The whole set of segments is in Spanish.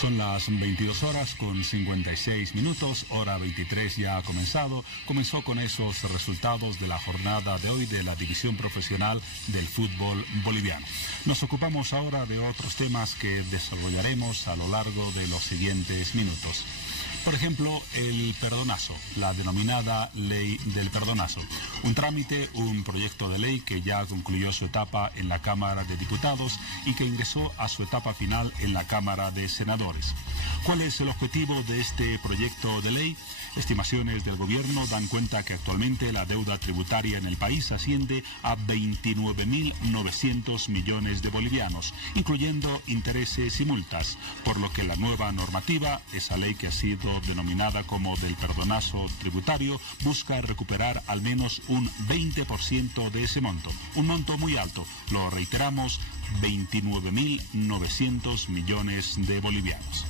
Son las 22 horas con 56 minutos, hora 23 ya ha comenzado. Comenzó con esos resultados de la jornada de hoy de la división profesional del fútbol boliviano. Nos ocupamos ahora de otros temas que desarrollaremos a lo largo de los siguientes minutos. Por ejemplo, el perdonazo, la denominada ley del perdonazo. Un trámite, un proyecto de ley que ya concluyó su etapa en la Cámara de Diputados y que ingresó a su etapa final en la Cámara de Senadores. ¿Cuál es el objetivo de este proyecto de ley? Estimaciones del gobierno dan cuenta que actualmente la deuda tributaria en el país asciende a 29.900 millones de bolivianos, incluyendo intereses y multas, por lo que la nueva normativa, esa ley que ha sido denominada como del perdonazo tributario, busca recuperar al menos un 20% de ese monto, un monto muy alto, lo reiteramos, 29.900 millones de bolivianos.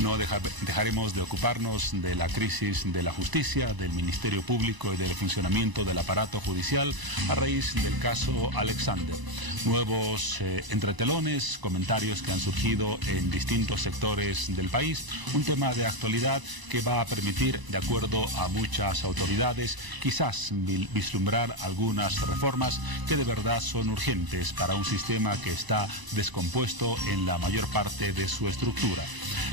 No dejaremos de ocuparnos de la crisis de la justicia, del Ministerio Público y del funcionamiento del aparato judicial a raíz del caso Alexander. Nuevos entretelones, comentarios que han surgido en distintos sectores del país, un tema de actualidad que va a permitir, de acuerdo a muchas autoridades, quizás vislumbrar algunas reformas que de verdad son urgentes para un sistema que está descompuesto en la mayor parte de su estructura.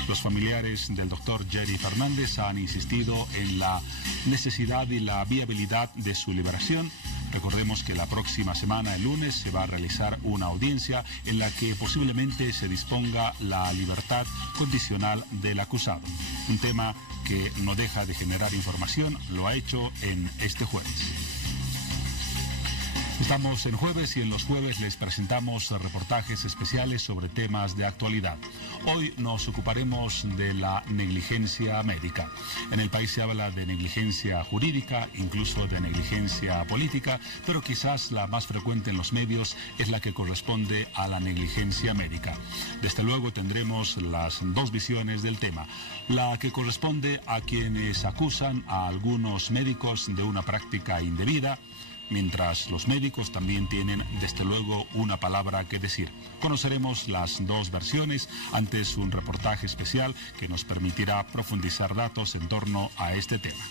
Los familiares del doctor Jerry Fernández han insistido en la necesidad y la viabilidad de su liberación. Recordemos que la próxima semana, el lunes, se va a realizar una audiencia en la que posiblemente se disponga la libertad condicional del acusado. Un tema que no deja de generar información, lo ha hecho en este jueves. Estamos en jueves y en los jueves les presentamos reportajes especiales sobre temas de actualidad. Hoy nos ocuparemos de la negligencia médica. En el país se habla de negligencia jurídica, incluso de negligencia política, pero quizás la más frecuente en los medios es la que corresponde a la negligencia médica. Desde luego tendremos las dos visiones del tema. La que corresponde a quienes acusan a algunos médicos de una práctica indebida, mientras los médicos también tienen, desde luego, una palabra que decir. Conoceremos las dos versiones, antes un reportaje especial que nos permitirá profundizar datos en torno a este tema.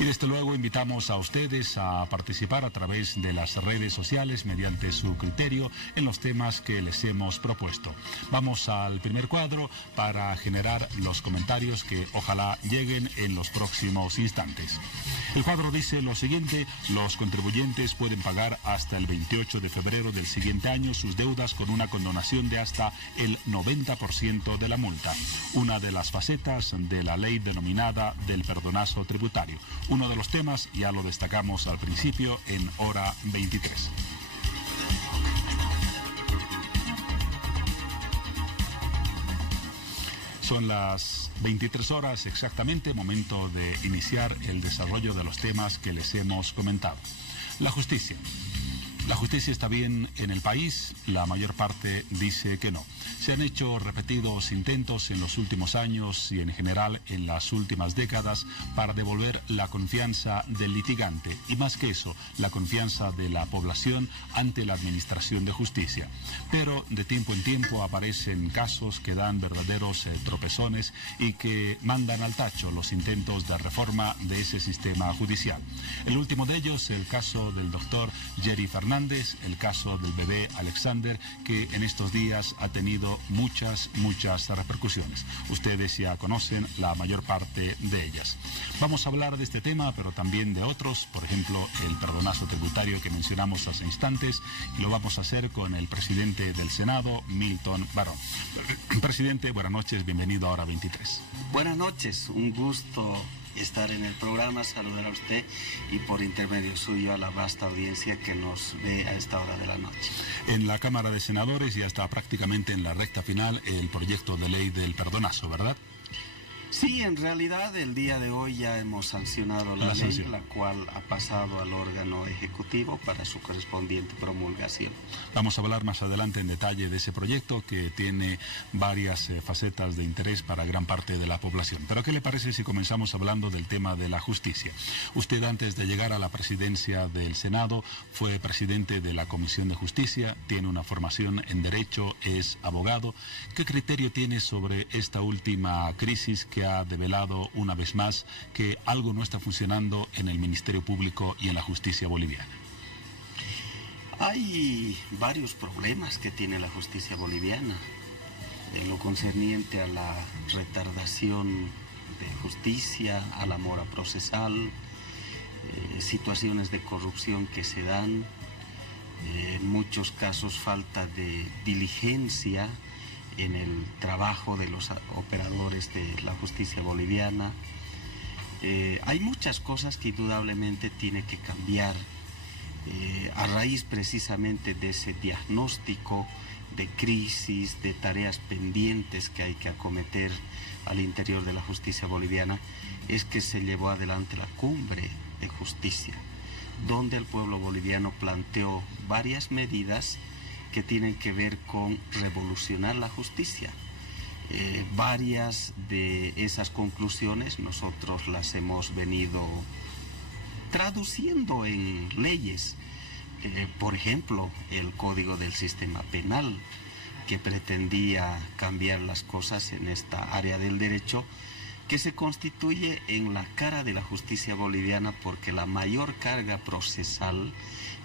Y desde luego invitamos a ustedes a participar a través de las redes sociales mediante su criterio en los temas que les hemos propuesto. Vamos al primer cuadro para generar los comentarios que ojalá lleguen en los próximos instantes. El cuadro dice lo siguiente: los contribuyentes pueden pagar hasta el 28 de febrero del siguiente año sus deudas con una condonación de hasta el 90% de la multa, una de las facetas de la ley denominada del perdonazo tributario. Uno de los temas, ya lo destacamos al principio, en hora 23. Son las 23 horas exactamente, momento de iniciar el desarrollo de los temas que les hemos comentado. La justicia. ¿La justicia está bien en el país? La mayor parte dice que no. Se han hecho repetidos intentos en los últimos años y en general en las últimas décadas para devolver la confianza del litigante y, más que eso, la confianza de la población ante la administración de justicia. Pero de tiempo en tiempo aparecen casos que dan verdaderos tropezones y que mandan al tacho los intentos de reforma de ese sistema judicial. El último de ellos, el caso del doctor Jerry Fernández, el caso del bebé Alexander, que en estos días ha tenido muchas repercusiones. Ustedes ya conocen la mayor parte de ellas. Vamos a hablar de este tema, pero también de otros, por ejemplo, el perdonazo tributario que mencionamos hace instantes, y lo vamos a hacer con el presidente del Senado, Milton Barón. Presidente, buenas noches, bienvenido a Hora 23. Buenas noches, un gusto estar en el programa, saludar a usted y por intermedio suyo a la vasta audiencia que nos ve a esta hora de la noche. En la Cámara de Senadores ya está prácticamente en la recta final el proyecto de ley del perdonazo, ¿verdad? Sí, en realidad el día de hoy ya hemos sancionado la ley, la cual ha pasado al órgano ejecutivo para su correspondiente promulgación. Vamos a hablar más adelante en detalle de ese proyecto que tiene varias facetas de interés para gran parte de la población. Pero ¿qué le parece si comenzamos hablando del tema de la justicia? Usted, antes de llegar a la presidencia del Senado, fue presidente de la Comisión de Justicia, tiene una formación en Derecho, es abogado. ¿Qué criterio tiene sobre esta última crisis que ha develado una vez más que algo no está funcionando en el Ministerio Público y en la justicia boliviana? Hay varios problemas que tiene la justicia boliviana en lo concerniente a la retardación de justicia, a la mora procesal, situaciones de corrupción que se dan, en muchos casos falta de diligencia en el trabajo de los operadores de la justicia boliviana. Hay muchas cosas que indudablemente tiene que cambiar a raíz precisamente de ese diagnóstico de crisis, de tareas pendientes que hay que acometer al interior de la justicia boliviana. Es que se llevó adelante la cumbre de justicia, donde el pueblo boliviano planteó varias medidas que tienen que ver con revolucionar la justicia. Varias de esas conclusiones nosotros las hemos venido traduciendo en leyes. Por ejemplo, el Código del Sistema Penal, que pretendía cambiar las cosas en esta área del derecho, que se constituye en la cara de la justicia boliviana porque la mayor carga procesal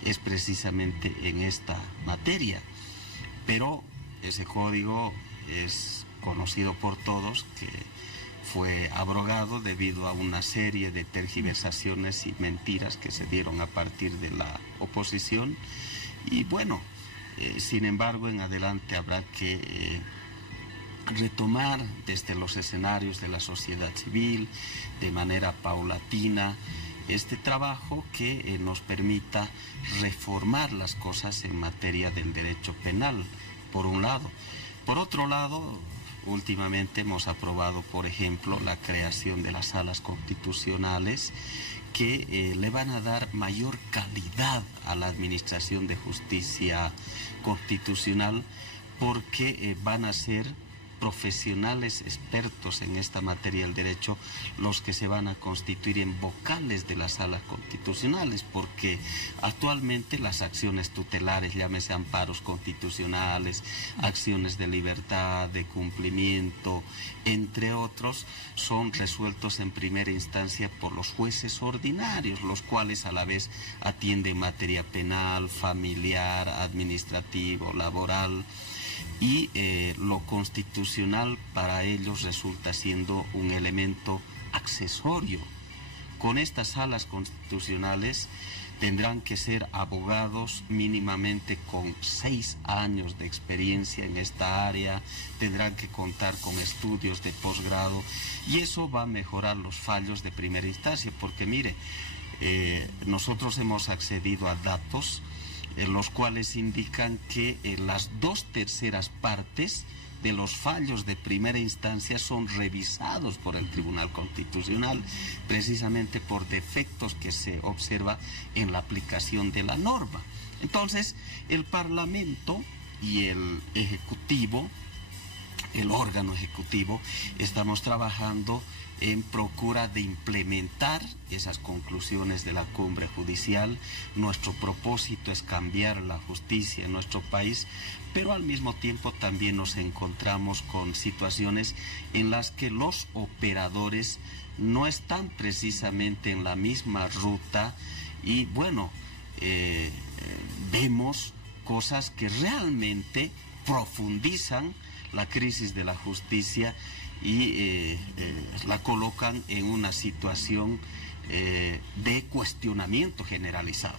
es precisamente en esta materia. Pero ese código es conocido por todos que fue abrogado debido a una serie de tergiversaciones y mentiras que se dieron a partir de la oposición. Y bueno, sin embargo, en adelante habrá que retomar desde los escenarios de la sociedad civil, de manera paulatina, este trabajo que nos permita reformar las cosas en materia del derecho penal, por un lado. Por otro lado, últimamente hemos aprobado, por ejemplo, la creación de las salas constitucionales que le van a dar mayor calidad a la administración de justicia constitucional porque van a ser profesionales expertos en esta materia del derecho los que se van a constituir en vocales de las salas constitucionales, porque actualmente las acciones tutelares, llámese amparos constitucionales, acciones de libertad, de cumplimiento, entre otros, son resueltos en primera instancia por los jueces ordinarios, los cuales a la vez atienden materia penal, familiar, administrativo, laboral. Y lo constitucional para ellos resulta siendo un elemento accesorio. Con estas salas constitucionales tendrán que ser abogados mínimamente con 6 años de experiencia en esta área, tendrán que contar con estudios de posgrado y eso va a mejorar los fallos de primera instancia, porque mire, nosotros hemos accedido a datos los cuales indican que las 2/3 partes de los fallos de primera instancia son revisados por el Tribunal Constitucional, precisamente por defectos que se observa en la aplicación de la norma. Entonces, el Parlamento y el Ejecutivo, el órgano ejecutivo, estamos trabajando en procura de implementar esas conclusiones de la cumbre judicial. Nuestro propósito es cambiar la justicia en nuestro país, pero al mismo tiempo también nos encontramos con situaciones en las que los operadores no están precisamente en la misma ruta y bueno, vemos cosas que realmente profundizan la crisis de la justicia y la colocan en una situación de cuestionamiento generalizado.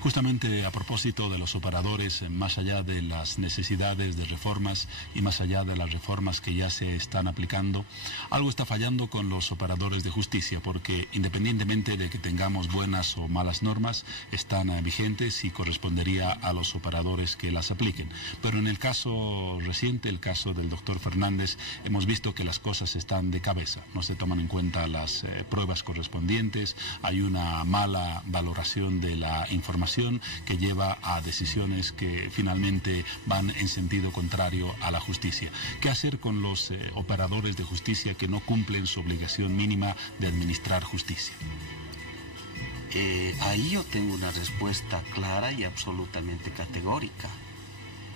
Justamente a propósito de los operadores, más allá de las necesidades de reformas y más allá de las reformas que ya se están aplicando, algo está fallando con los operadores de justicia, porque independientemente de que tengamos buenas o malas normas, están vigentes y correspondería a los operadores que las apliquen. Pero en el caso reciente, el caso del doctor Fernández, hemos visto que las cosas están de cabeza. No se toman en cuenta las pruebas correspondientes, hay una mala valoración de la información que lleva a decisiones que finalmente van en sentido contrario a la justicia. ¿Qué hacer con los operadores de justicia que no cumplen su obligación mínima de administrar justicia? Ahí yo tengo una respuesta clara y absolutamente categórica.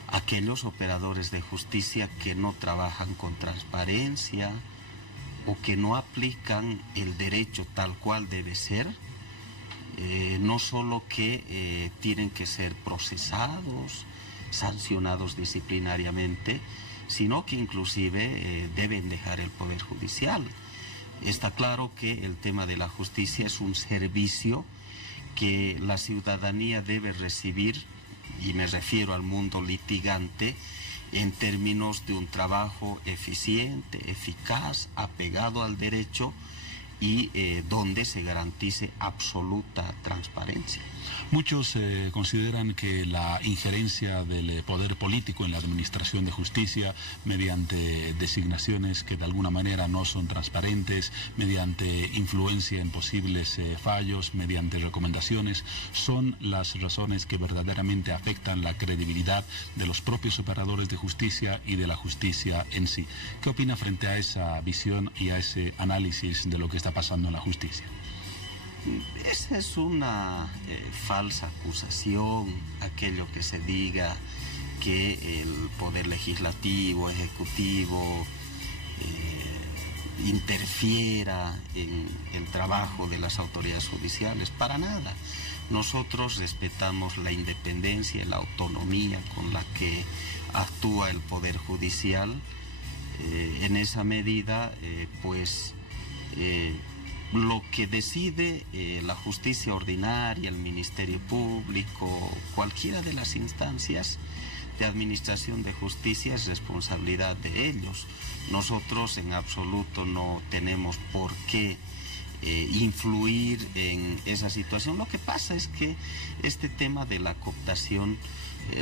Aquellos operadores de justicia que no trabajan con transparencia o que no aplican el derecho tal cual debe ser, no solo que tienen que ser procesados, sancionados disciplinariamente, sino que inclusive deben dejar el Poder Judicial. Está claro que el tema de la justicia es un servicio que la ciudadanía debe recibir, y me refiero al mundo litigante, en términos de un trabajo eficiente, eficaz, apegado al derecho, y donde se garantice absoluta transparencia. Muchos consideran que la injerencia del poder político en la administración de justicia, mediante designaciones que de alguna manera no son transparentes, mediante influencia en posibles fallos, mediante recomendaciones, son las razones que verdaderamente afectan la credibilidad de los propios operadores de justicia y de la justicia en sí. ¿Qué opina frente a esa visión y a ese análisis de lo que está pasando en la justicia? Esa es una falsa acusación, aquello que se diga que el poder legislativo, ejecutivo, interfiera en el trabajo de las autoridades judiciales. Para nada. Nosotros respetamos la independencia y la autonomía con la que actúa el Poder Judicial. En esa medida, lo que decide la justicia ordinaria, el Ministerio Público, cualquiera de las instancias de administración de justicia es responsabilidad de ellos. Nosotros en absoluto no tenemos por qué influir en esa situación. Lo que pasa es que este tema de la cooptación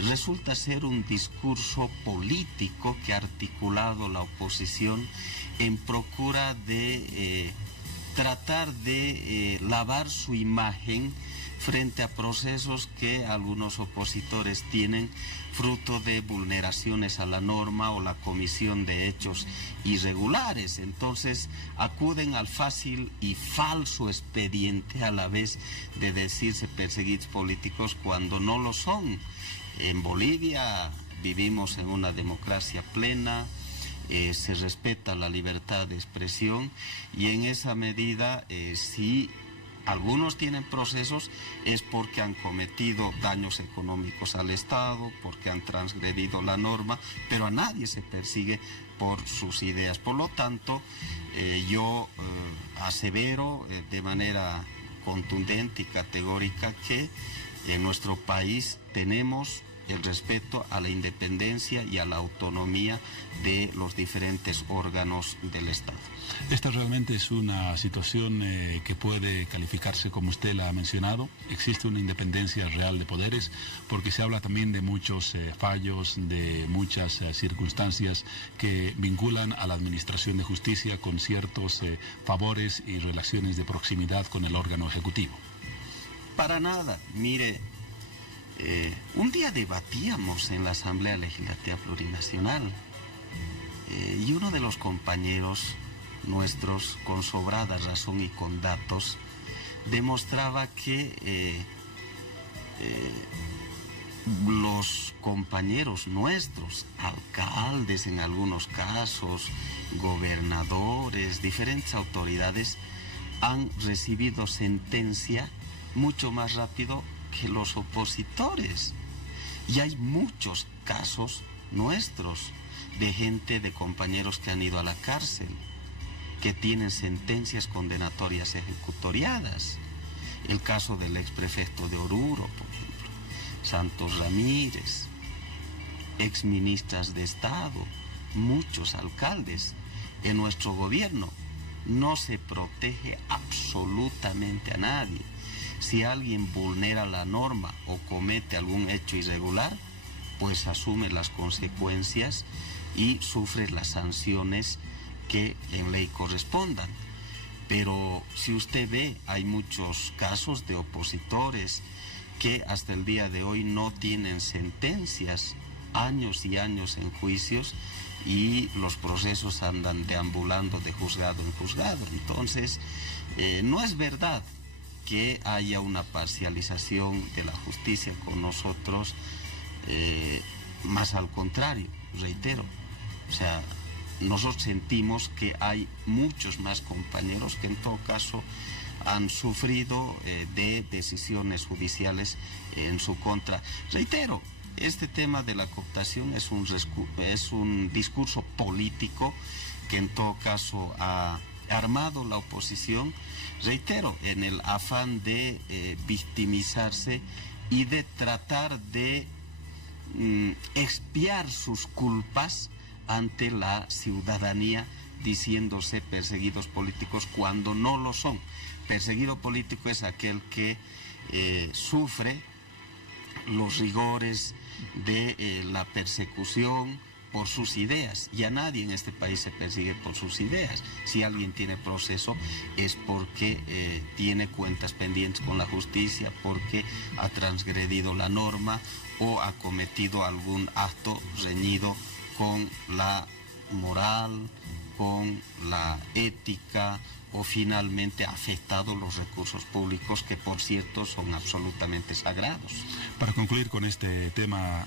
resulta ser un discurso político que ha articulado la oposición en procura de tratar de lavar su imagen frente a procesos que algunos opositores tienen fruto de vulneraciones a la norma o la comisión de hechos irregulares. Entonces acuden al fácil y falso expediente a la vez de decirse perseguidos políticos cuando no lo son. En Bolivia vivimos en una democracia plena, se respeta la libertad de expresión y en esa medida si algunos tienen procesos es porque han cometido daños económicos al Estado, porque han transgredido la norma, pero a nadie se persigue por sus ideas. Por lo tanto, yo asevero de manera contundente y categórica que en nuestro país tenemos el respeto a la independencia y a la autonomía de los diferentes órganos del Estado. Esta realmente es una situación que puede calificarse como usted la ha mencionado. Existe una independencia real de poderes porque se habla también de muchos fallos, de muchas circunstancias que vinculan a la administración de justicia con ciertos favores y relaciones de proximidad con el órgano ejecutivo. Para nada. Mire, un día debatíamos en la Asamblea Legislativa Plurinacional y uno de los compañeros nuestros, con sobrada razón y con datos, demostraba que los compañeros nuestros, alcaldes en algunos casos, gobernadores, diferentes autoridades, han recibido sentencia mucho más rápido que los opositores. Y hay muchos casos nuestros de gente, de compañeros que han ido a la cárcel. que tienen sentencias condenatorias ejecutoriadas. El caso del exprefecto de Oruro, por ejemplo, Santos Ramírez, exministras de Estado, muchos alcaldes. En nuestro gobierno no se protege absolutamente a nadie. Si alguien vulnera la norma o comete algún hecho irregular, pues asume las consecuencias y sufre las sanciones que en ley correspondan. Pero si usted ve, hay muchos casos de opositores que hasta el día de hoy no tienen sentencias, años y años en juicios, y los procesos andan deambulando de juzgado en juzgado. Entonces, no es verdad que haya una parcialización de la justicia con nosotros, más al contrario, reitero. O sea, nosotros sentimos que hay muchos más compañeros que en todo caso han sufrido de decisiones judiciales en su contra. Reitero, este tema de la cooptación es un discurso político que en todo caso ha armado la oposición, reitero, en el afán de victimizarse y de tratar de expiar sus culpas ante la ciudadanía, diciéndose perseguidos políticos cuando no lo son. Perseguido político es aquel que sufre los rigores de la persecución por sus ideas, y a nadie en este país se persigue por sus ideas. Si alguien tiene proceso es porque tiene cuentas pendientes con la justicia, porque ha transgredido la norma o ha cometido algún acto reñido con la moral, con la ética, o finalmente ha afectado los recursos públicos, que por cierto son absolutamente sagrados. Para concluir con este tema,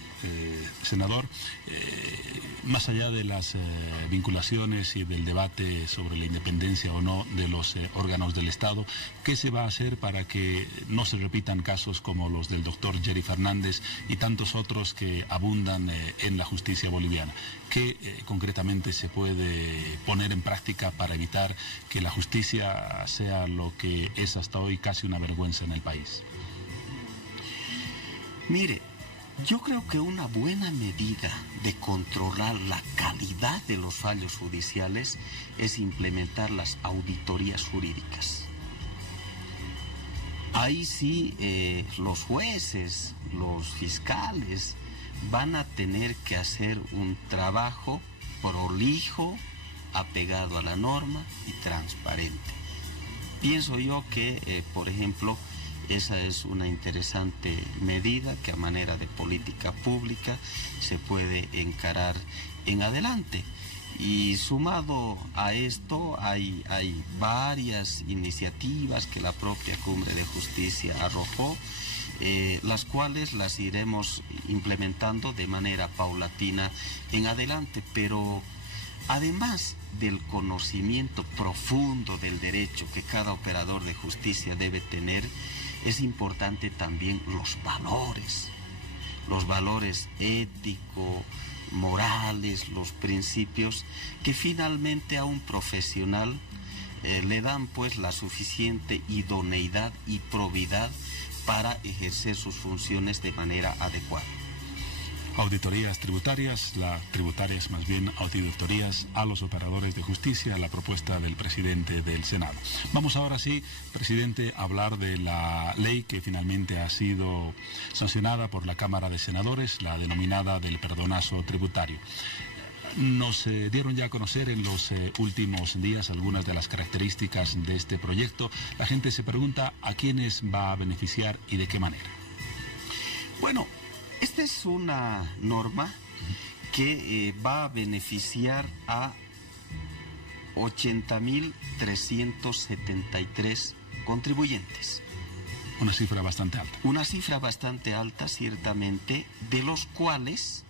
senador, más allá de las vinculaciones y del debate sobre la independencia o no de los órganos del Estado, ¿qué se va a hacer para que no se repitan casos como los del doctor Jerry Fernández y tantos otros que abundan en la justicia boliviana? ¿Qué concretamente se puede poner en práctica para evitar que la justicia sea lo que es hasta hoy, casi una vergüenza en el país? Mire, yo creo que una buena medida de controlar la calidad de los fallos judiciales es implementar las auditorías jurídicas. Ahí sí, los jueces, los fiscales van a tener que hacer un trabajo prolijo, apegado a la norma y transparente. Pienso yo que, por ejemplo, esa es una interesante medida que a manera de política pública se puede encarar en adelante. Y sumado a esto hay varias iniciativas que la propia Cumbre de Justicia arrojó, las cuales las iremos implementando de manera paulatina en adelante, pero además del conocimiento profundo del derecho que cada operador de justicia debe tener, es importante también los valores éticos, morales, los principios que finalmente a un profesional le dan pues la suficiente idoneidad y probidad para ejercer sus funciones de manera adecuada. Auditorías tributarias, tributarias más bien auditorías a los operadores de justicia, la propuesta del presidente del Senado. Vamos ahora sí, presidente, a hablar de la ley que finalmente ha sido sancionada por la Cámara de Senadores, la denominada del perdonazo tributario. Nos dieron ya a conocer en los últimos días algunas de las características de este proyecto. La gente se pregunta a quiénes va a beneficiar y de qué manera. Bueno, esta es una norma que va a beneficiar a 80.373 contribuyentes. Una cifra bastante alta. Una cifra bastante alta, ciertamente, de los cuales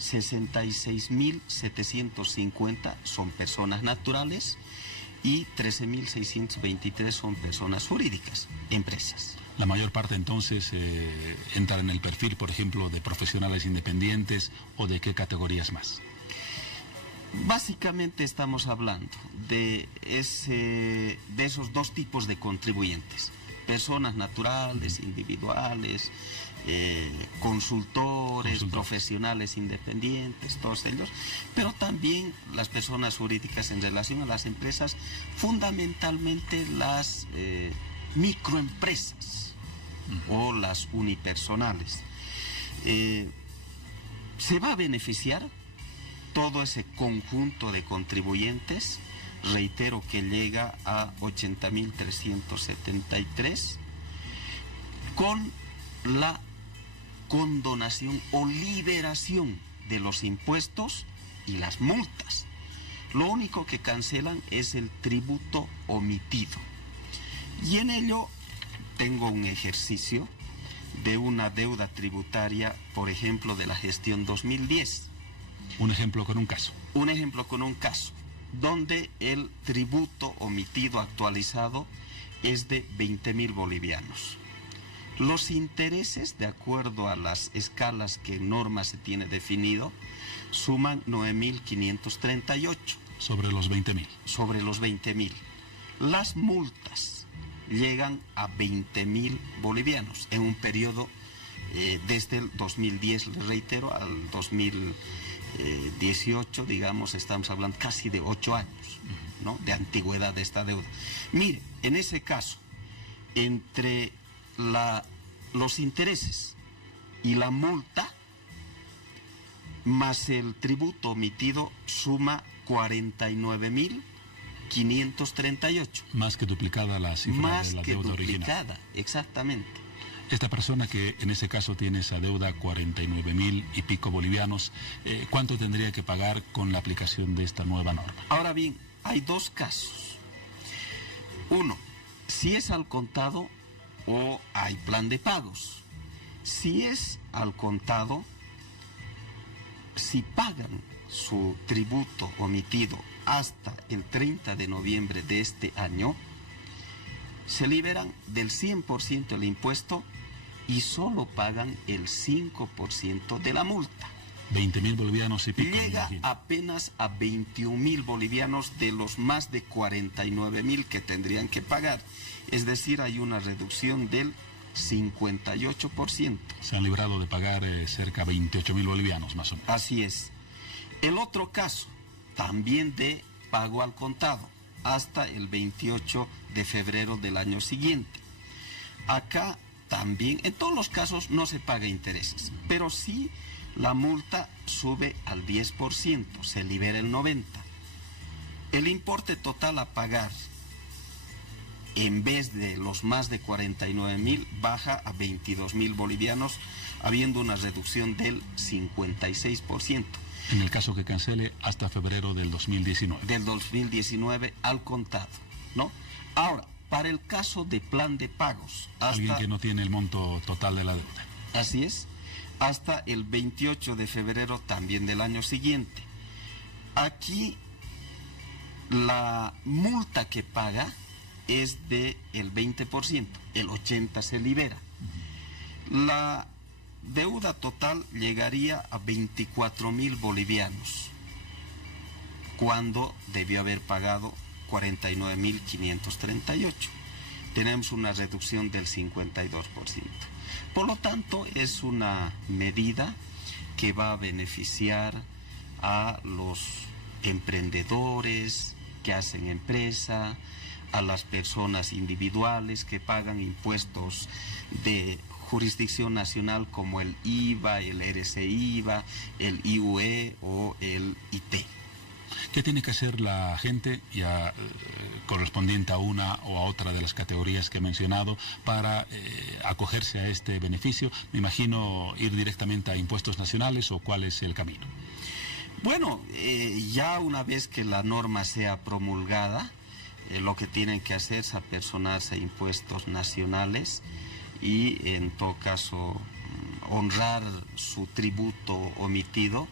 66.750 son personas naturales y 13.623 son personas jurídicas, empresas. La mayor parte entonces entra en el perfil, por ejemplo, de profesionales independientes, o de qué categorías más. Básicamente estamos hablando de esos dos tipos de contribuyentes: personas naturales, individuales, consultores, profesionales independientes, todos ellos, pero también las personas jurídicas en relación a las empresas, fundamentalmente las microempresas o las unipersonales. Se va a beneficiar todo ese conjunto de contribuyentes, reitero que llega a 80.373, con la condonación o liberación de los impuestos y las multas. Lo único que cancelan es el tributo omitido. Y en ello tengo un ejercicio de una deuda tributaria, por ejemplo, de la gestión 2010. Un ejemplo con un caso. Un ejemplo con un caso, donde el tributo omitido actualizado es de 20.000 bolivianos. Los intereses, de acuerdo a las escalas que en norma se tiene definido, suman 9.538. Sobre los 20.000. Sobre los 20.000. Las multas llegan a 20.000 bolivianos en un periodo desde el 2010, les reitero, al 2018, digamos, estamos hablando casi de 8 años, ¿no?, de antigüedad de esta deuda. Mire, en ese caso, entre los intereses y la multa, más el tributo omitido, suma 49.538. Más que duplicada la cifra de la deuda original. Más que duplicada, exactamente. Esta persona que en ese caso tiene esa deuda, 49.000 y pico bolivianos, ¿cuánto tendría que pagar con la aplicación de esta nueva norma? Ahora bien, hay dos casos. Uno, si es al contado o hay plan de pagos. Si es al contado, si pagan su tributo omitido hasta el 30 de noviembre de este año, se liberan del 100% del impuesto y solo pagan el 5% de la multa. 20.000 bolivianos y pico. Llega apenas a 21.000 bolivianos de los más de 49.000 que tendrían que pagar. Es decir, hay una reducción del 58%. Se han librado de pagar cerca de 28.000 bolivianos, más o menos. Así es. El otro caso, también de pago al contado, hasta el 28 de febrero del año siguiente. Acá también, en todos los casos no se paga intereses, pero sí la multa sube al 10%, se libera el 90%. El importe total a pagar, en vez de los más de 49.000, baja a 22.000 bolivianos, habiendo una reducción del 56%. En el caso que cancele hasta febrero del 2019. Del 2019 al contado, ¿no? Ahora, para el caso de plan de pagos, alguien que no tiene el monto total de la deuda. Así es, hasta el 28 de febrero también del año siguiente. Aquí la multa que paga es del 20%, el 80% se libera. La deuda total llegaría a 24.000 bolivianos, cuando debió haber pagado 49.538. Tenemos una reducción del 52%. Por lo tanto, es una medida que va a beneficiar a los emprendedores que hacen empresa, a las personas individuales que pagan impuestos de jurisdicción nacional como el IVA, el RCIVA, el IUE o el IT. ¿Qué tiene que hacer la gente, ya correspondiente a una o a otra de las categorías que he mencionado, para acogerse a este beneficio? Me imagino ir directamente a impuestos nacionales, ¿o cuál es el camino? Bueno, ya una vez que la norma sea promulgada, lo que tienen que hacer es apersonarse a impuestos nacionales y en todo caso honrar su tributo omitido,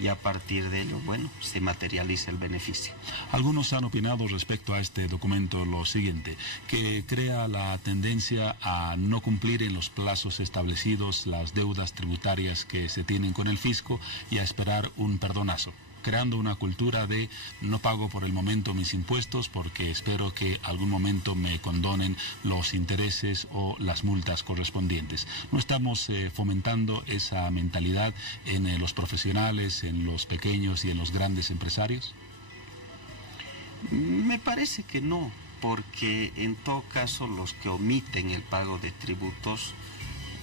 y a partir de ello, bueno, se materializa el beneficio. Algunos han opinado respecto a este documento lo siguiente, que crea la tendencia a no cumplir en los plazos establecidos las deudas tributarias que se tienen con el fisco y a esperar un perdonazo. creando una cultura de no pago por el momento mis impuestos porque espero que algún momento me condonen los intereses o las multas correspondientes. ¿No estamos fomentando esa mentalidad en los profesionales, en los pequeños y en los grandes empresarios? Me parece que no, porque en todo caso los que omiten el pago de tributos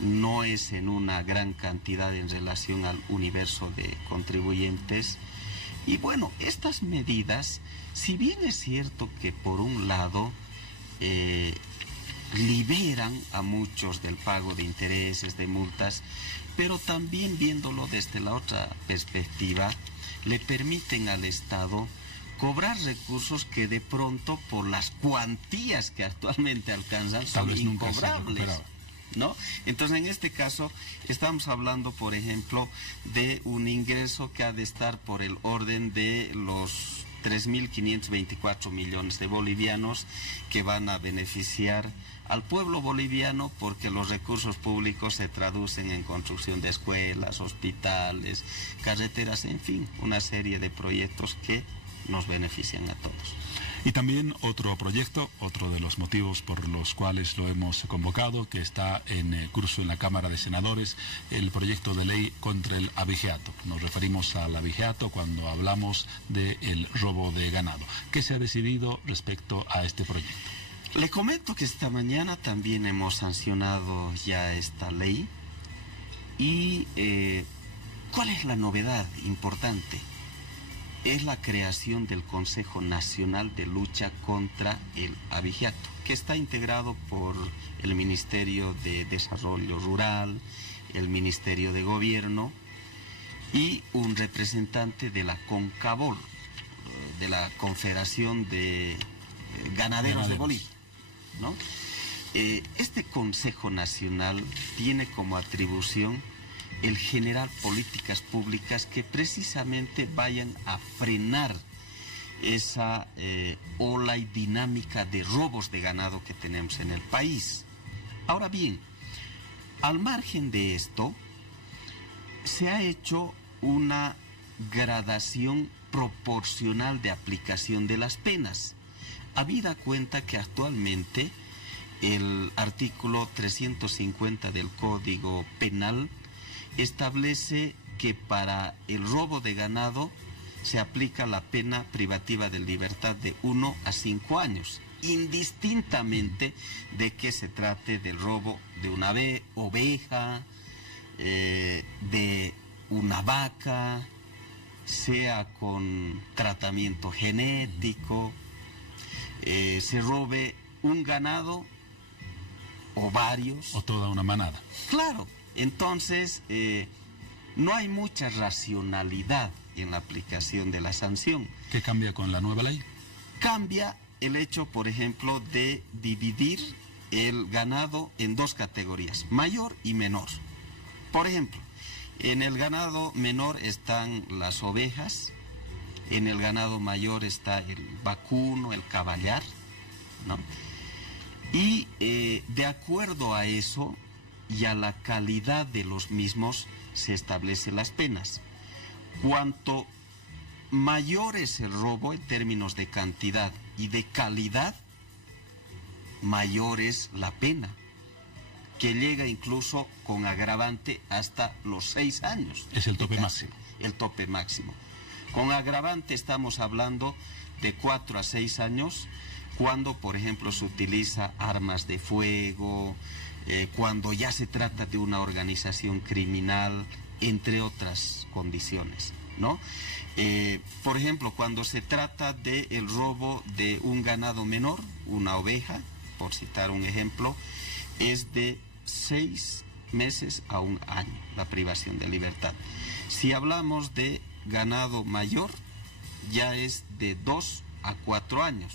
no es en una gran cantidad en relación al universo de contribuyentes. Y bueno, estas medidas, si bien es cierto que por un lado liberan a muchos del pago de intereses, de multas, pero también viéndolo desde la otra perspectiva, le permiten al Estado cobrar recursos que de pronto por las cuantías que actualmente alcanzan son incobrables, ¿no? Entonces en este caso estamos hablando, por ejemplo, de un ingreso que ha de estar por el orden de los 3.524 millones de bolivianos que van a beneficiar al pueblo boliviano, porque los recursos públicos se traducen en construcción de escuelas, hospitales, carreteras, en fin, una serie de proyectos que nos benefician a todos. Y también otro proyecto, otro de los motivos por los cuales lo hemos convocado, que está en curso en la Cámara de Senadores, el proyecto de ley contra el abigeato. Nos referimos al abigeato cuando hablamos del robo de ganado. ¿Qué se ha decidido respecto a este proyecto? Le comento que esta mañana también hemos sancionado ya esta ley. Y ¿cuál es la novedad importante? Es la creación del Consejo Nacional de Lucha contra el Abigeato, que está integrado por el Ministerio de Desarrollo Rural, el Ministerio de Gobierno y un representante de la CONCABOL, de la Confederación de Ganaderos de Bolivia, ¿no? Este Consejo Nacional tiene como atribución el generar políticas públicas que precisamente vayan a frenar esa ola y dinámica de robos de ganado que tenemos en el país. Ahora bien, al margen de esto, se ha hecho una gradación proporcional de aplicación de las penas, habida cuenta que actualmente el artículo 350 del Código Penal establece que para el robo de ganado se aplica la pena privativa de libertad de 1 a 5 años, indistintamente de que se trate del robo de una oveja, de una vaca, sea con tratamiento genético, se robe un ganado o varios. O toda una manada. Claro. Entonces, no hay mucha racionalidad en la aplicación de la sanción. ¿Qué cambia con la nueva ley? Cambia el hecho, por ejemplo, de dividir el ganado en dos categorías, mayor y menor. Por ejemplo, en el ganado menor están las ovejas, en el ganado mayor está el vacuno, el caballar, ¿no? Y de acuerdo a eso y a la calidad de los mismos se establecen las penas. Cuanto mayor es el robo en términos de cantidad y de calidad, mayor es la pena, que llega incluso con agravante hasta los 6 años. Es el tope máximo. El tope máximo. Con agravante estamos hablando de 4 a 6 años, cuando, por ejemplo, se utiliza armas de fuego, cuando ya se trata de una organización criminal, entre otras condiciones, ¿no? Por ejemplo, cuando se trata del robo de un ganado menor, una oveja, por citar un ejemplo, es de 6 meses a 1 año la privación de libertad. Si hablamos de ganado mayor, ya es de 2 a 4 años.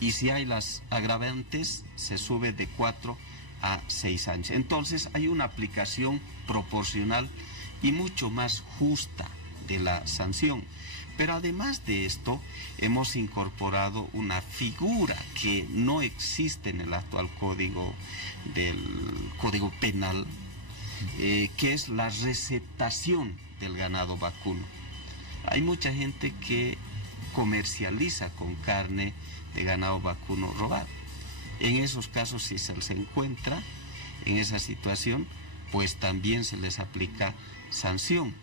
Y si hay las agravantes, se sube de 4 a 6 años. Entonces hay una aplicación proporcional y mucho más justa de la sanción. Pero además de esto, hemos incorporado una figura que no existe en el actual código penal, que es la receptación del ganado vacuno. hay mucha gente que comercializa con carne de ganado vacuno robado. En esos casos, si se les encuentra en esa situación, pues también se les aplica sanción,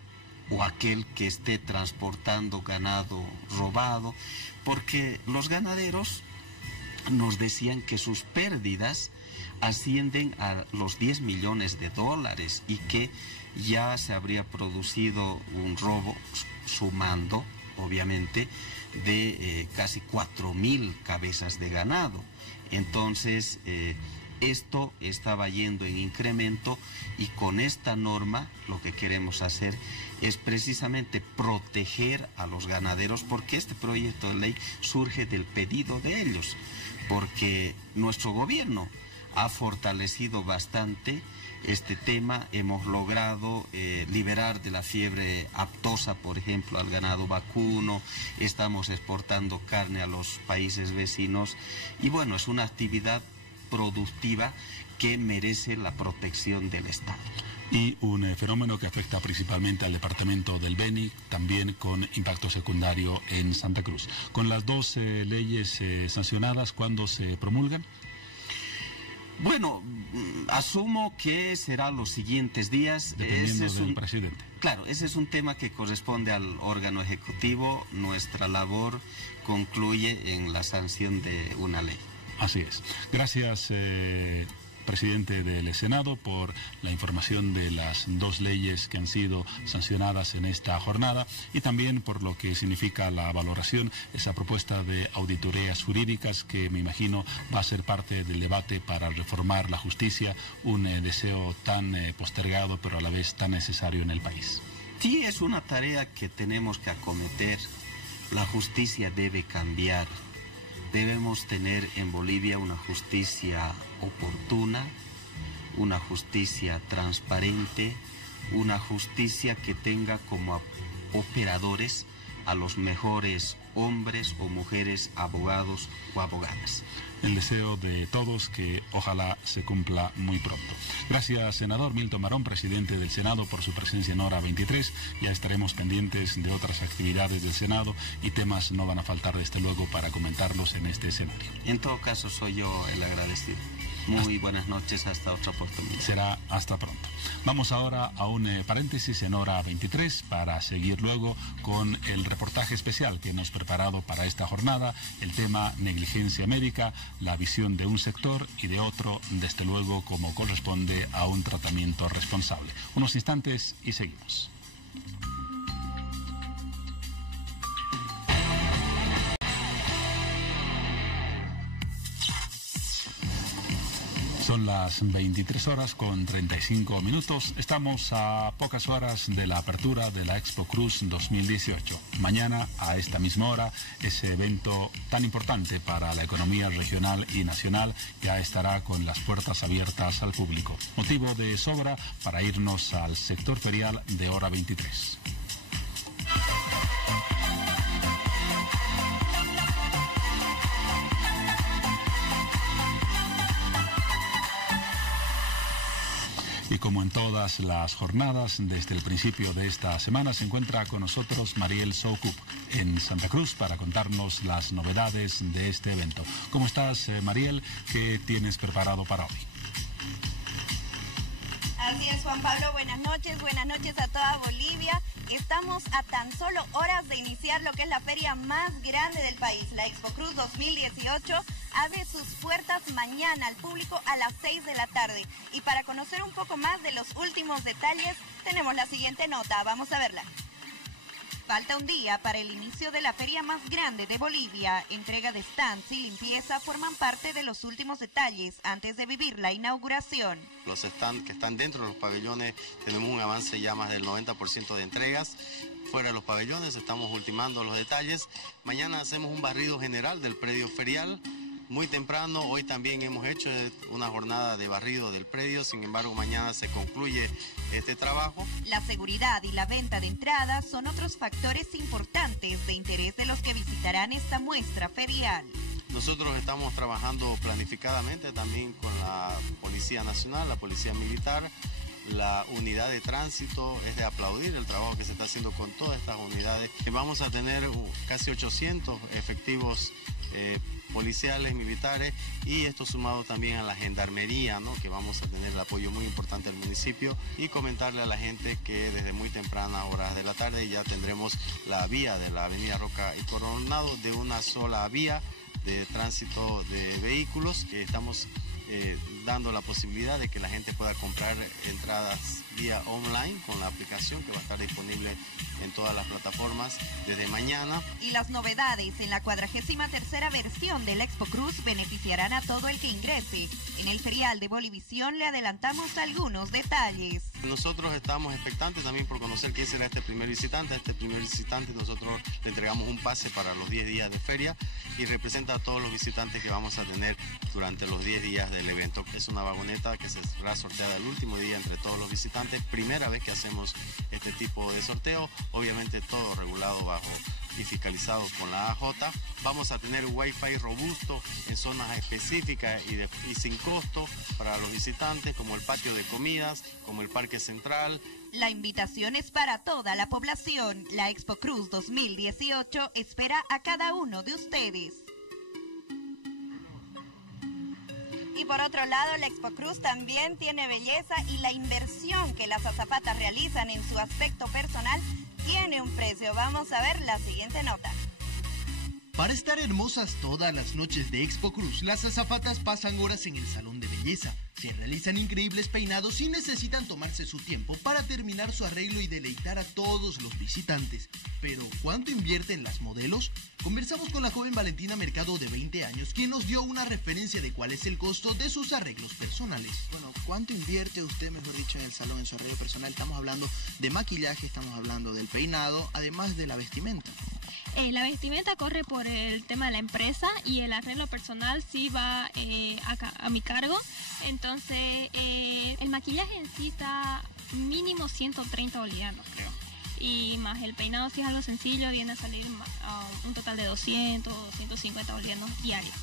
o aquel que esté transportando ganado robado, porque los ganaderos nos decían que sus pérdidas ascienden a los 10 millones de dólares y que ya se habría producido un robo, sumando, obviamente, de casi 4.000 cabezas de ganado. Entonces, esto estaba yendo en incremento, y con esta norma lo que queremos hacer es precisamente proteger a los ganaderos, porque este proyecto de ley surge del pedido de ellos, porque nuestro gobierno ha fortalecido bastante este tema. Hemos logrado liberar de la fiebre aftosa, por ejemplo, al ganado vacuno. Estamos exportando carne a los países vecinos y bueno, es una actividad productiva que merece la protección del Estado. Y un fenómeno que afecta principalmente al departamento del Beni, también con impacto secundario en Santa Cruz. Con las dos leyes sancionadas, ¿cuándo se promulgan? Bueno, asumo que será los siguientes días. Dependiendo del presidente. Claro, ese es un tema que corresponde al órgano ejecutivo. Nuestra labor concluye en la sanción de una ley. Así es. Gracias, presidente del Senado, por la información de las dos leyes que han sido sancionadas en esta jornada, y también por lo que significa la valoración, esa propuesta de auditorías jurídicas que me imagino va a ser parte del debate para reformar la justicia, un deseo tan postergado pero a la vez tan necesario en el país. Sí, es una tarea que tenemos que acometer. La justicia debe cambiar. Debemos tener en Bolivia una justicia oportuna, una justicia transparente, una justicia que tenga como operadores a los mejores hombres o mujeres abogados o abogadas. El deseo de todos que ojalá se cumpla muy pronto. Gracias, senador Milton Marón, presidente del Senado, por su presencia en Hora 23. Ya estaremos pendientes de otras actividades del Senado y temas no van a faltar desde luego para comentarlos en este escenario. En todo caso, soy yo el agradecido. Muy buenas noches, hasta otra oportunidad. Será hasta pronto. Vamos ahora a un paréntesis en Hora 23 para seguir luego con el reportaje especial que hemos preparado para esta jornada, el tema negligencia médica, la visión de un sector y de otro, desde luego como corresponde a un tratamiento responsable. Unos instantes y seguimos. Son las 23 horas con 35 minutos. Estamos a pocas horas de la apertura de la Expo Cruz 2018. Mañana, a esta misma hora, ese evento tan importante para la economía regional y nacional ya estará con las puertas abiertas al público. Motivo de sobra para irnos al sector ferial de Hora 23. Y como en todas las jornadas, desde el principio de esta semana, se encuentra con nosotros Mariel Soukup en Santa Cruz para contarnos las novedades de este evento. ¿Cómo estás, Mariel? ¿Qué tienes preparado para hoy? Así es, Juan Pablo, buenas noches a toda Bolivia. Estamos a tan solo horas de iniciar lo que es la feria más grande del país, la Expo Cruz 2018. Abre sus puertas mañana al público a las 6 de la tarde. Y para conocer un poco más de los últimos detalles, tenemos la siguiente nota. Vamos a verla. Falta un día para el inicio de la feria más grande de Bolivia. Entrega de stands y limpieza forman parte de los últimos detalles antes de vivir la inauguración. Los stands que están dentro de los pabellones tenemos un avance ya más del 90% de entregas. Fuera de los pabellones estamos ultimando los detalles. Mañana hacemos un barrido general del predio ferial. Muy temprano, hoy también hemos hecho una jornada de barrido del predio, sin embargo mañana se concluye este trabajo. La seguridad y la venta de entradas son otros factores importantes de interés de los que visitarán esta muestra ferial. Nosotros estamos trabajando planificadamente también con la Policía Nacional, la Policía Militar, la unidad de tránsito. Es de aplaudir el trabajo que se está haciendo con todas estas unidades. Vamos a tener casi 800 efectivos policiales, militares, y esto sumado también a la gendarmería, ¿no? Que vamos a tener el apoyo muy importante del municipio, y comentarle a la gente que desde muy tempranas horas de la tarde ya tendremos la vía de la avenida Roca y Coronado de una sola vía de tránsito de vehículos, que estamos dando la posibilidad de que la gente pueda comprar entradas vía online con la aplicación que va a estar disponible en todas las plataformas desde mañana. Y las novedades en la 43ª versión del Expo Cruz beneficiarán a todo el que ingrese. En el ferial de Bolivisión le adelantamos algunos detalles. Nosotros estamos expectantes también por conocer quién será este primer visitante. A este primer visitante nosotros le entregamos un pase para los 10 días de feria y representa a todos los visitantes que vamos a tener durante los 10 días del evento. Es una vagoneta que será sorteada el último día entre todos los visitantes. Primera vez que hacemos este tipo de sorteo, obviamente todo regulado bajo y fiscalizado con la AJ. Vamos a tener Wi-Fi robusto en zonas específicas y sin costo para los visitantes, como el patio de comidas, como el parque central. La invitación es para toda la población. La Expo Cruz 2018 espera a cada uno de ustedes. Y por otro lado, la Expo Cruz también tiene belleza, y la inversión que las azafatas realizan en su aspecto personal tiene un precio. Vamos a ver la siguiente nota. Para estar hermosas todas las noches de Expo Cruz, las azafatas pasan horas en el salón de belleza. Se realizan increíbles peinados y necesitan tomarse su tiempo para terminar su arreglo y deleitar a todos los visitantes. Pero, ¿cuánto invierten las modelos? Conversamos con la joven Valentina Mercado, de 20 años, quien nos dio una referencia de cuál es el costo de sus arreglos personales. Bueno, ¿cuánto invierte usted, mejor dicho, en el salón, en su arreglo personal? Estamos hablando de maquillaje, estamos hablando del peinado, además de la vestimenta. La vestimenta corre por el tema de la empresa, y el arreglo personal sí va a mi cargo. Entonces, el maquillaje en sí está mínimo 130 bolivianos, creo. Y más el peinado, si es algo sencillo, viene a salir un total de 200, 250 bolivianos diarios.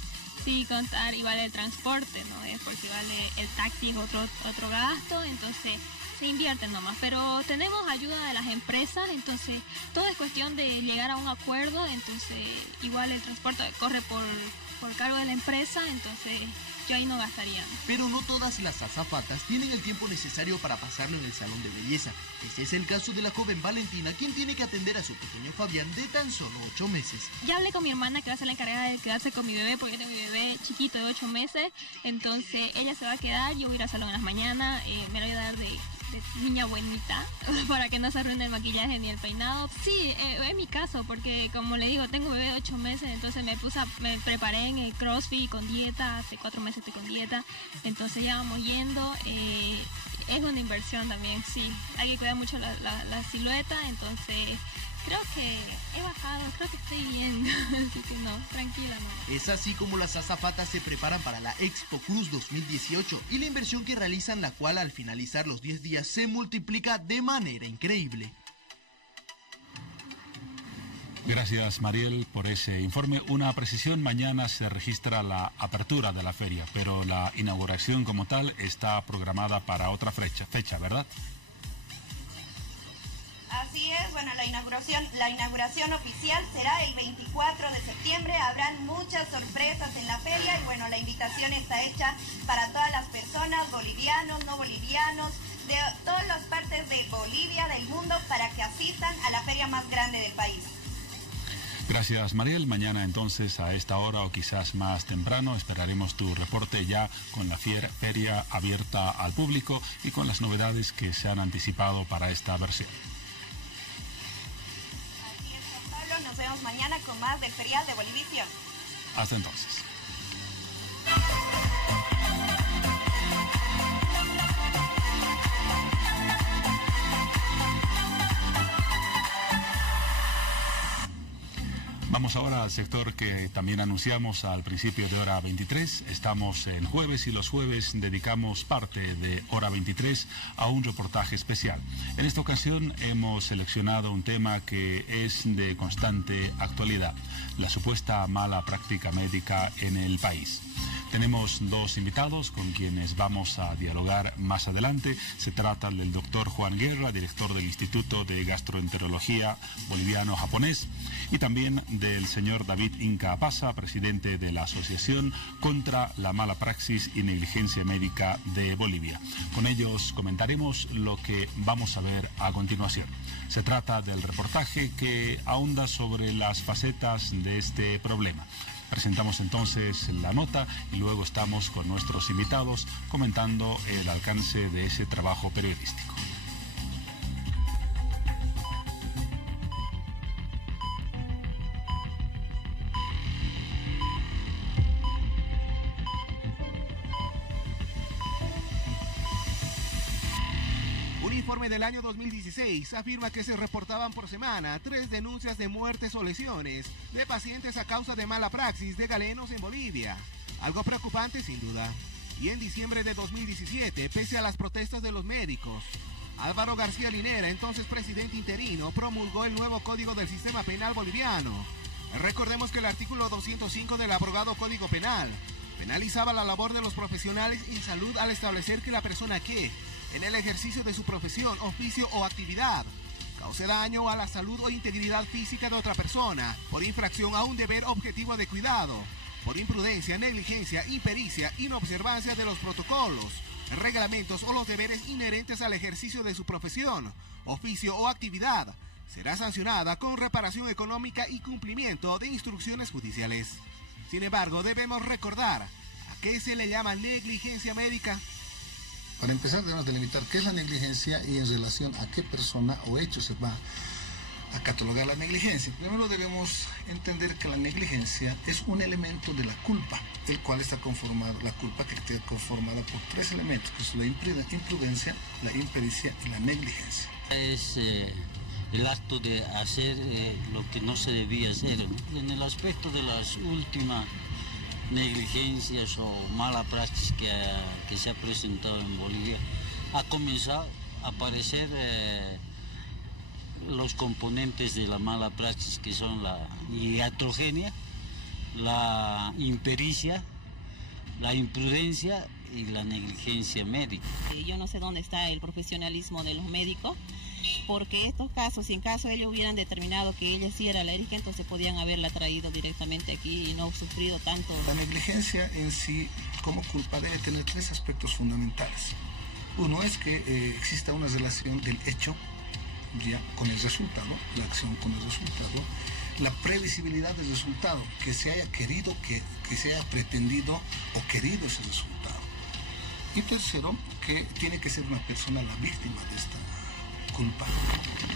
Sí, contar, y vale el transporte, ¿no? Porque vale el taxi, es otro gasto, entonces se invierten nomás. Pero tenemos ayuda de las empresas, entonces todo es cuestión de llegar a un acuerdo. Entonces igual el transporte corre por cargo de la empresa, entonces yo ahí no gastaría. Pero no todas las azafatas tienen el tiempo necesario para pasarlo en el salón de belleza. Ese es el caso de la joven Valentina, quien tiene que atender a su pequeño Fabián de tan solo 8 meses. Ya hablé con mi hermana, que va a ser la encargada de quedarse con mi bebé, porque tengo mi bebé chiquito de 8 meses. Entonces ella se va a quedar, yo voy a ir al salón en las mañanas, me lo voy a dar de niña buenita para que no se arruine el maquillaje ni el peinado. Sí, es mi caso, porque como le digo, tengo un bebé de 8 meses, entonces me preparé en el CrossFit con dieta, hace 4 meses estoy con dieta, entonces ya vamos yendo. Es una inversión también, sí, hay que cuidar mucho la silueta, entonces creo que he bajado, creo que estoy bien, así que no, tranquila, no. Es así como las azafatas se preparan para la Expo Cruz 2018, y la inversión que realizan, la cual al finalizar los 10 días se multiplica de manera increíble. Gracias, Mariel, por ese informe. Una precisión: mañana se registra la apertura de la feria, pero la inauguración como tal está programada para otra fecha, ¿verdad? Así es, bueno, la inauguración oficial será el 24 de septiembre. Habrán muchas sorpresas en la feria, y bueno, la invitación está hecha para todas las personas, bolivianos, no bolivianos, de todas las partes de Bolivia, del mundo, para que asistan a la feria más grande del país. Gracias, Mariel. Mañana entonces a esta hora, o quizás más temprano, esperaremos tu reporte ya con la feria abierta al público y con las novedades que se han anticipado para esta versión. Así es, Juan Pablo. Nos vemos mañana con más del ferial de Bolivisión. Hasta entonces. Vamos ahora al sector que también anunciamos al principio de hora 23. Estamos en jueves, y los jueves dedicamos parte de hora 23 a un reportaje especial. En esta ocasión hemos seleccionado un tema que es de constante actualidad: la supuesta mala práctica médica en el país. Tenemos dos invitados con quienes vamos a dialogar más adelante. Se trata del doctor Juan Guerra, director del Instituto de Gastroenterología Boliviano-Japonés, y también del señor David Inca Apaza, presidente de la Asociación contra la Mala Praxis y Negligencia Médica de Bolivia. Con ellos comentaremos lo que vamos a ver a continuación. Se trata del reportaje que ahonda sobre las facetas de este problema. Presentamos entonces la nota y luego estamos con nuestros invitados comentando el alcance de ese trabajo periodístico. Un informe del año 2016 afirma que se reportaban por semana 3 denuncias de muertes o lesiones de pacientes a causa de mala praxis de galenos en Bolivia. Algo preocupante sin duda. Y en diciembre de 2017, pese a las protestas de los médicos, Álvaro García Linera, entonces presidente interino, promulgó el nuevo Código del Sistema Penal Boliviano. Recordemos que el artículo 205 del abrogado Código Penal penalizaba la labor de los profesionales en salud al establecer que la persona que, en el ejercicio de su profesión, oficio o actividad, cause daño a la salud o integridad física de otra persona por infracción a un deber objetivo de cuidado, por imprudencia, negligencia, impericia, inobservancia de los protocolos, reglamentos o los deberes inherentes al ejercicio de su profesión, oficio o actividad, será sancionada con reparación económica y cumplimiento de instrucciones judiciales. Sin embargo, debemos recordar a qué se le llama negligencia médica. Para empezar, debemos delimitar qué es la negligencia y en relación a qué persona o hecho se va a catalogar la negligencia. Primero debemos entender que la negligencia es un elemento de la culpa, el cual está conformado, la culpa que está conformada por 3 elementos, que son la imprudencia, la impericia y la negligencia. Es el acto de hacer lo que no se debía hacer, ¿no? En el aspecto de las últimas negligencias o mala praxis que se ha presentado en Bolivia, ha comenzado a aparecer los componentes de la mala praxis, que son la iatrogenia, la impericia, la imprudencia y la negligencia médica. Yo no sé dónde está el profesionalismo de los médicos, porque estos casos, si en caso ellos hubieran determinado que ella sí era alérgica, entonces podían haberla traído directamente aquí y no sufrido tanto. La negligencia en sí, como culpa, debe tener 3 aspectos fundamentales. Uno es que exista una relación del hecho ya con el resultado, la acción con el resultado, la previsibilidad del resultado, que se haya querido, que se haya pretendido o querido ese resultado. Y tercero, que tiene que ser una persona la víctima de esta culpa.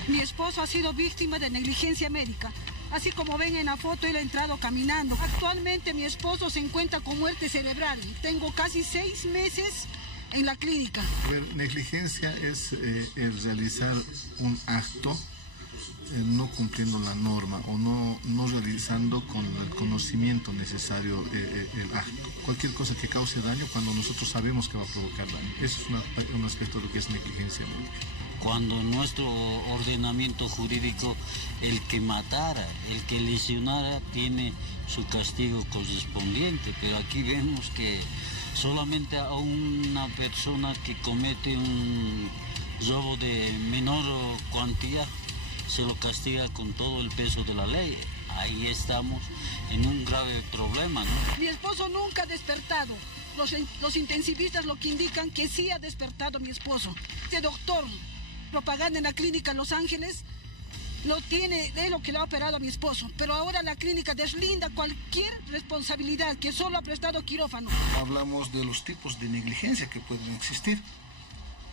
Mi esposo ha sido víctima de negligencia médica. Así como ven en la foto, él ha entrado caminando. Actualmente mi esposo se encuentra con muerte cerebral. Tengo casi 6 meses en la clínica. A ver, negligencia es el realizar un acto no cumpliendo la norma o no realizando con el conocimiento necesario el acto. Cualquier cosa que cause daño cuando nosotros sabemos que va a provocar daño. Eso es un aspecto de lo que es negligencia médica. Cuando nuestro ordenamiento jurídico, el que matara, el que lesionara, tiene su castigo correspondiente, pero aquí vemos que solamente a una persona que comete un robo de menor cuantía se lo castiga con todo el peso de la ley. Ahí estamos en un grave problema, ¿no? Mi esposo nunca ha despertado. Los intensivistas lo que indican que sí ha despertado mi esposo. Este doctor, propaganda en la clínica Los Ángeles, lo tiene de lo que le ha operado a mi esposo, pero ahora la clínica deslinda cualquier responsabilidad, que solo ha prestado quirófano. Hablamos de los tipos de negligencia que pueden existir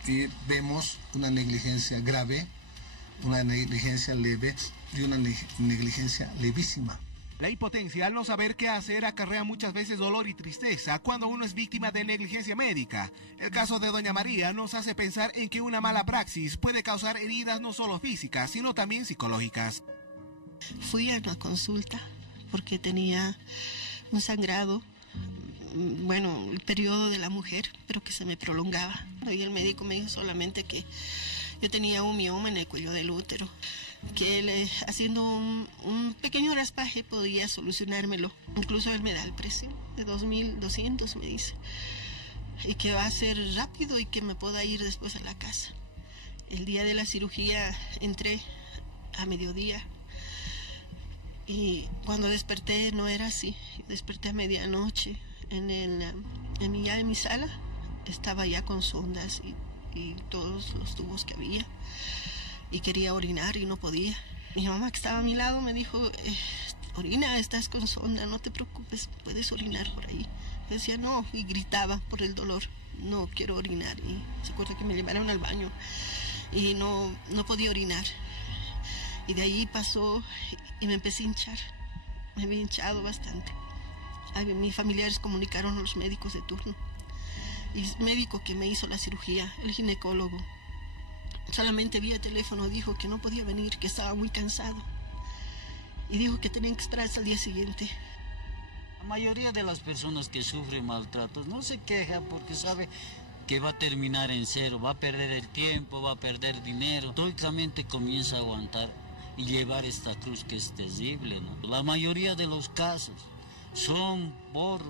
y vemos una negligencia grave, una negligencia leve y una negligencia levísima. La impotencia al no saber qué hacer acarrea muchas veces dolor y tristeza cuando uno es víctima de negligencia médica. El caso de doña María nos hace pensar en que una mala praxis puede causar heridas no solo físicas, sino también psicológicas. Fui a una consulta porque tenía un sangrado, bueno, el periodo de la mujer, pero que se me prolongaba. Y el médico me dijo solamente que yo tenía un mioma en el cuello del útero. que él haciendo un pequeño raspaje podía solucionármelo. Incluso él me da el precio de 2.200, me dice, y que va a ser rápido y que me pueda ir después a la casa. El día de la cirugía entré a mediodía y cuando desperté no era así. Desperté a medianoche en mi sala, estaba ya con sondas y todos los tubos que había, y quería orinar y no podía. Mi mamá, que estaba a mi lado, me dijo, orina, estás con sonda, no te preocupes, puedes orinar por ahí. Yo decía no, y gritaba por el dolor, no quiero orinar. Y se acuerda que me llevaron al baño y no podía orinar. Y de ahí pasó y me empecé a hinchar. Me había hinchado bastante. Mis familiares comunicaron a los médicos de turno. Y el médico que me hizo la cirugía, el ginecólogo, solamente vía teléfono dijo que no podía venir, que estaba muy cansado. Y dijo que tenían que esperar hasta el día siguiente. La mayoría de las personas que sufren maltratos no se queja porque sabe que va a terminar en cero, va a perder el tiempo, va a perder dinero. Lógicamente comienza a aguantar y llevar esta cruz que es terrible, ¿no? La mayoría de los casos son por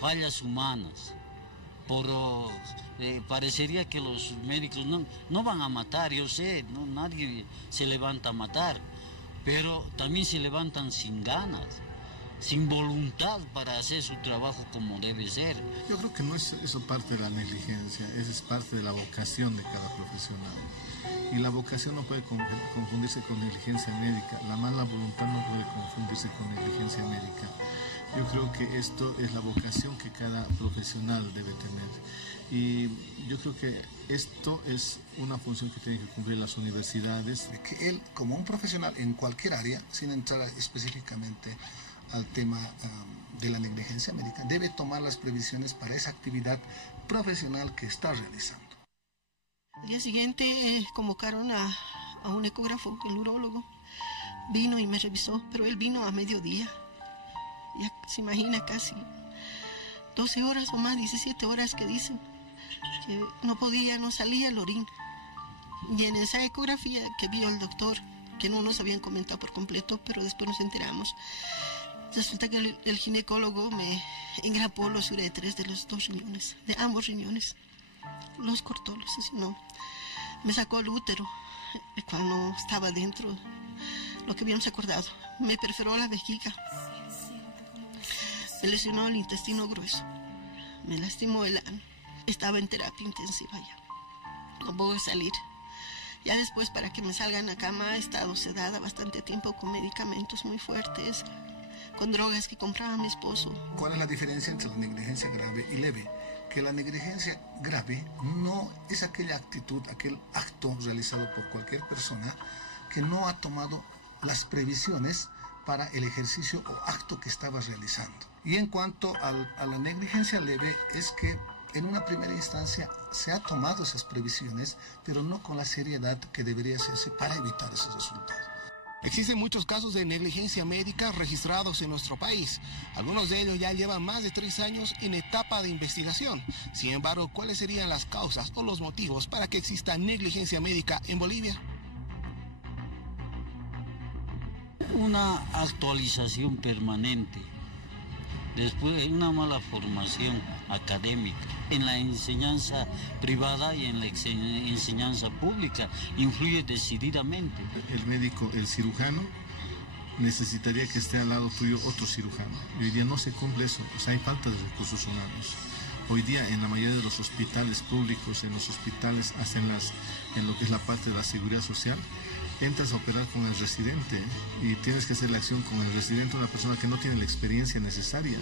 fallas humanas, parecería que los médicos no van a matar, yo sé, no, nadie se levanta a matar, pero también se levantan sin ganas, sin voluntad para hacer su trabajo como debe ser. Yo creo que no es eso parte de la negligencia, eso es parte de la vocación de cada profesional. Y la vocación no puede confundirse con negligencia médica, la mala voluntad no puede confundirse con negligencia médica. Yo creo que esto es la vocación que cada profesional debe tener. Y yo creo que esto es una función que tienen que cumplir las universidades. Que él, como un profesional en cualquier área, sin entrar específicamente al tema de la negligencia médica, debe tomar las previsiones para esa actividad profesional que está realizando. El día siguiente convocaron a un ecógrafo, el urólogo. Vino y me revisó, pero él vino a mediodía. Ya se imagina, casi 12 horas o más, 17 horas que dicen que no salía el orín. Y en esa ecografía que vio el doctor, que no nos habían comentado por completo, pero después nos enteramos, resulta que el ginecólogo me engrapó los uretres de los 2 riñones, de ambos riñones. Los cortó, me sacó el útero cuando estaba dentro, lo que habíamos acordado. Me perforó la vejiga, me lesionó el intestino grueso, me lastimó el ano. Estaba en terapia intensiva ya, no puedo salir. Ya después, para que me salgan a cama, he estado sedada bastante tiempo con medicamentos muy fuertes, con drogas que compraba mi esposo. ¿Cuál es la diferencia entre la negligencia grave y leve? Que la negligencia grave no es aquella actitud, aquel acto realizado por cualquier persona que no ha tomado las previsiones para el ejercicio o acto que estaba realizando. Y en cuanto a la negligencia leve, es que en una primera instancia se ha tomado esas previsiones, pero no con la seriedad que debería hacerse para evitar esos resultados. Existen muchos casos de negligencia médica registrados en nuestro país. Algunos de ellos ya llevan más de 3 años en etapa de investigación. Sin embargo, ¿cuáles serían las causas o los motivos para que exista negligencia médica en Bolivia? Una actualización permanente, después de una mala formación académica, en la enseñanza privada y en la enseñanza pública, influye decididamente. El médico, el cirujano, necesitaría que esté al lado tuyo otro cirujano. Y hoy día no se cumple eso, o sea, hay falta de recursos humanos. Hoy día en la mayoría de los hospitales públicos, en los hospitales, en lo que es la parte de la seguridad social, entras a operar con el residente y tienes que hacer la acción con el residente, una persona que no tiene la experiencia necesaria.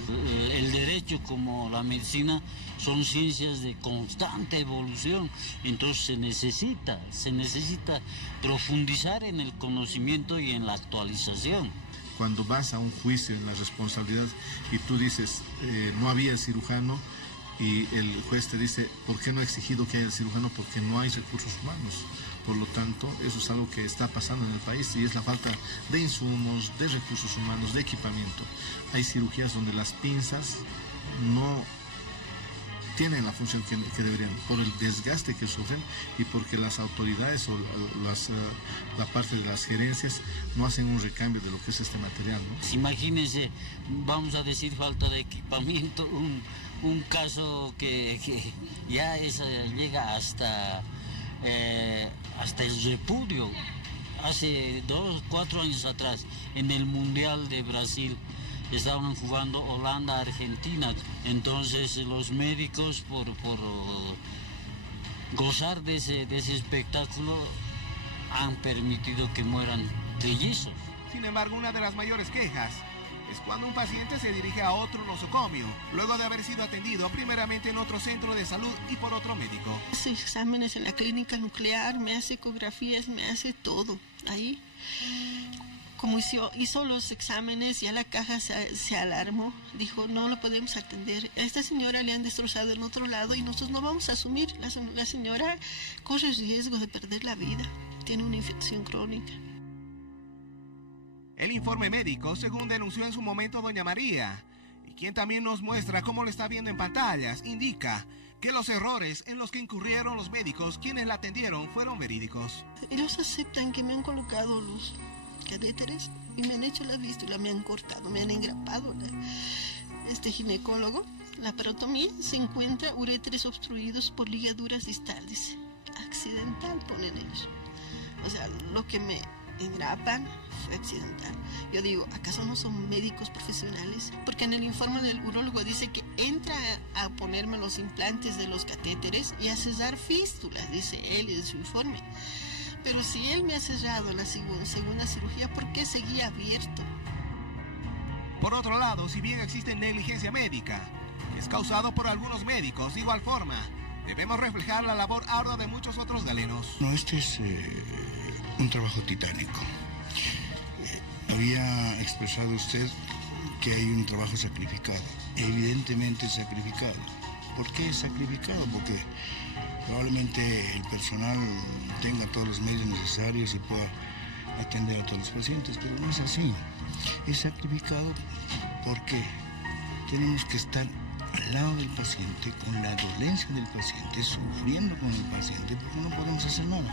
El derecho, como la medicina, son ciencias de constante evolución, entonces se necesita profundizar en el conocimiento y en la actualización. Cuando vas a un juicio en la responsabilidad y tú dices, no había cirujano, y el juez te dice, ¿por qué no ha exigido que haya cirujano? Porque no hay recursos humanos. Por lo tanto, eso es algo que está pasando en el país y es la falta de insumos, de recursos humanos, de equipamiento. Hay cirugías donde las pinzas no tienen la función que deberían, por el desgaste que sufren y porque las autoridades o la parte de las gerencias no hacen un recambio de lo que es este material, ¿no? Imagínense, vamos a decir falta de equipamiento, un caso que ya llega hasta el repudio. Hace 4 años atrás, en el Mundial de Brasil, estaban jugando Holanda-Argentina. Entonces los médicos, por gozar de ese espectáculo, han permitido que mueran trillizos. Sin embargo, una de las mayores quejas es cuando un paciente se dirige a otro nosocomio, luego de haber sido atendido primeramente en otro centro de salud y por otro médico. Hace exámenes en la clínica nuclear, me hace ecografías, me hace todo ahí. Como hizo los exámenes, ya la caja se alarmó, dijo, no lo podemos atender. A esta señora le han destrozado en otro lado y nosotros no vamos a asumir. La señora corre riesgo de perder la vida, tiene una infección crónica. El informe médico, según denunció en su momento doña María, y quien también nos muestra cómo lo está viendo en pantallas, indica que los errores en los que incurrieron los médicos quienes la atendieron fueron verídicos. Ellos aceptan que me han colocado los catéteres y me han hecho la vístula, me han cortado, me han engrapado. Este ginecólogo, la parotomía, se encuentra uréteres obstruidos por ligaduras distales. Accidental, ponen ellos. O sea, lo que me engrapan fue accidental. Yo digo, ¿acaso no son médicos profesionales? Porque en el informe del urólogo dice que entra a ponerme los implantes de los catéteres y a cerrar fístulas, dice él en su informe. Pero si él me ha cerrado la segunda cirugía, ¿por qué seguía abierto? Por otro lado, si bien existe negligencia médica, es causado por algunos médicos, de igual forma, debemos reflejar la labor ardua de muchos otros galenos. No, este es un trabajo titánico. Había expresado usted que hay un trabajo sacrificado. Evidentemente sacrificado. ¿Por qué sacrificado? Porque probablemente el personal tenga todos los medios necesarios y pueda atender a todos los pacientes, pero no es así. Es sacrificado porque tenemos que estar al lado del paciente, con la dolencia del paciente, sufriendo con el paciente, porque no podemos hacer nada.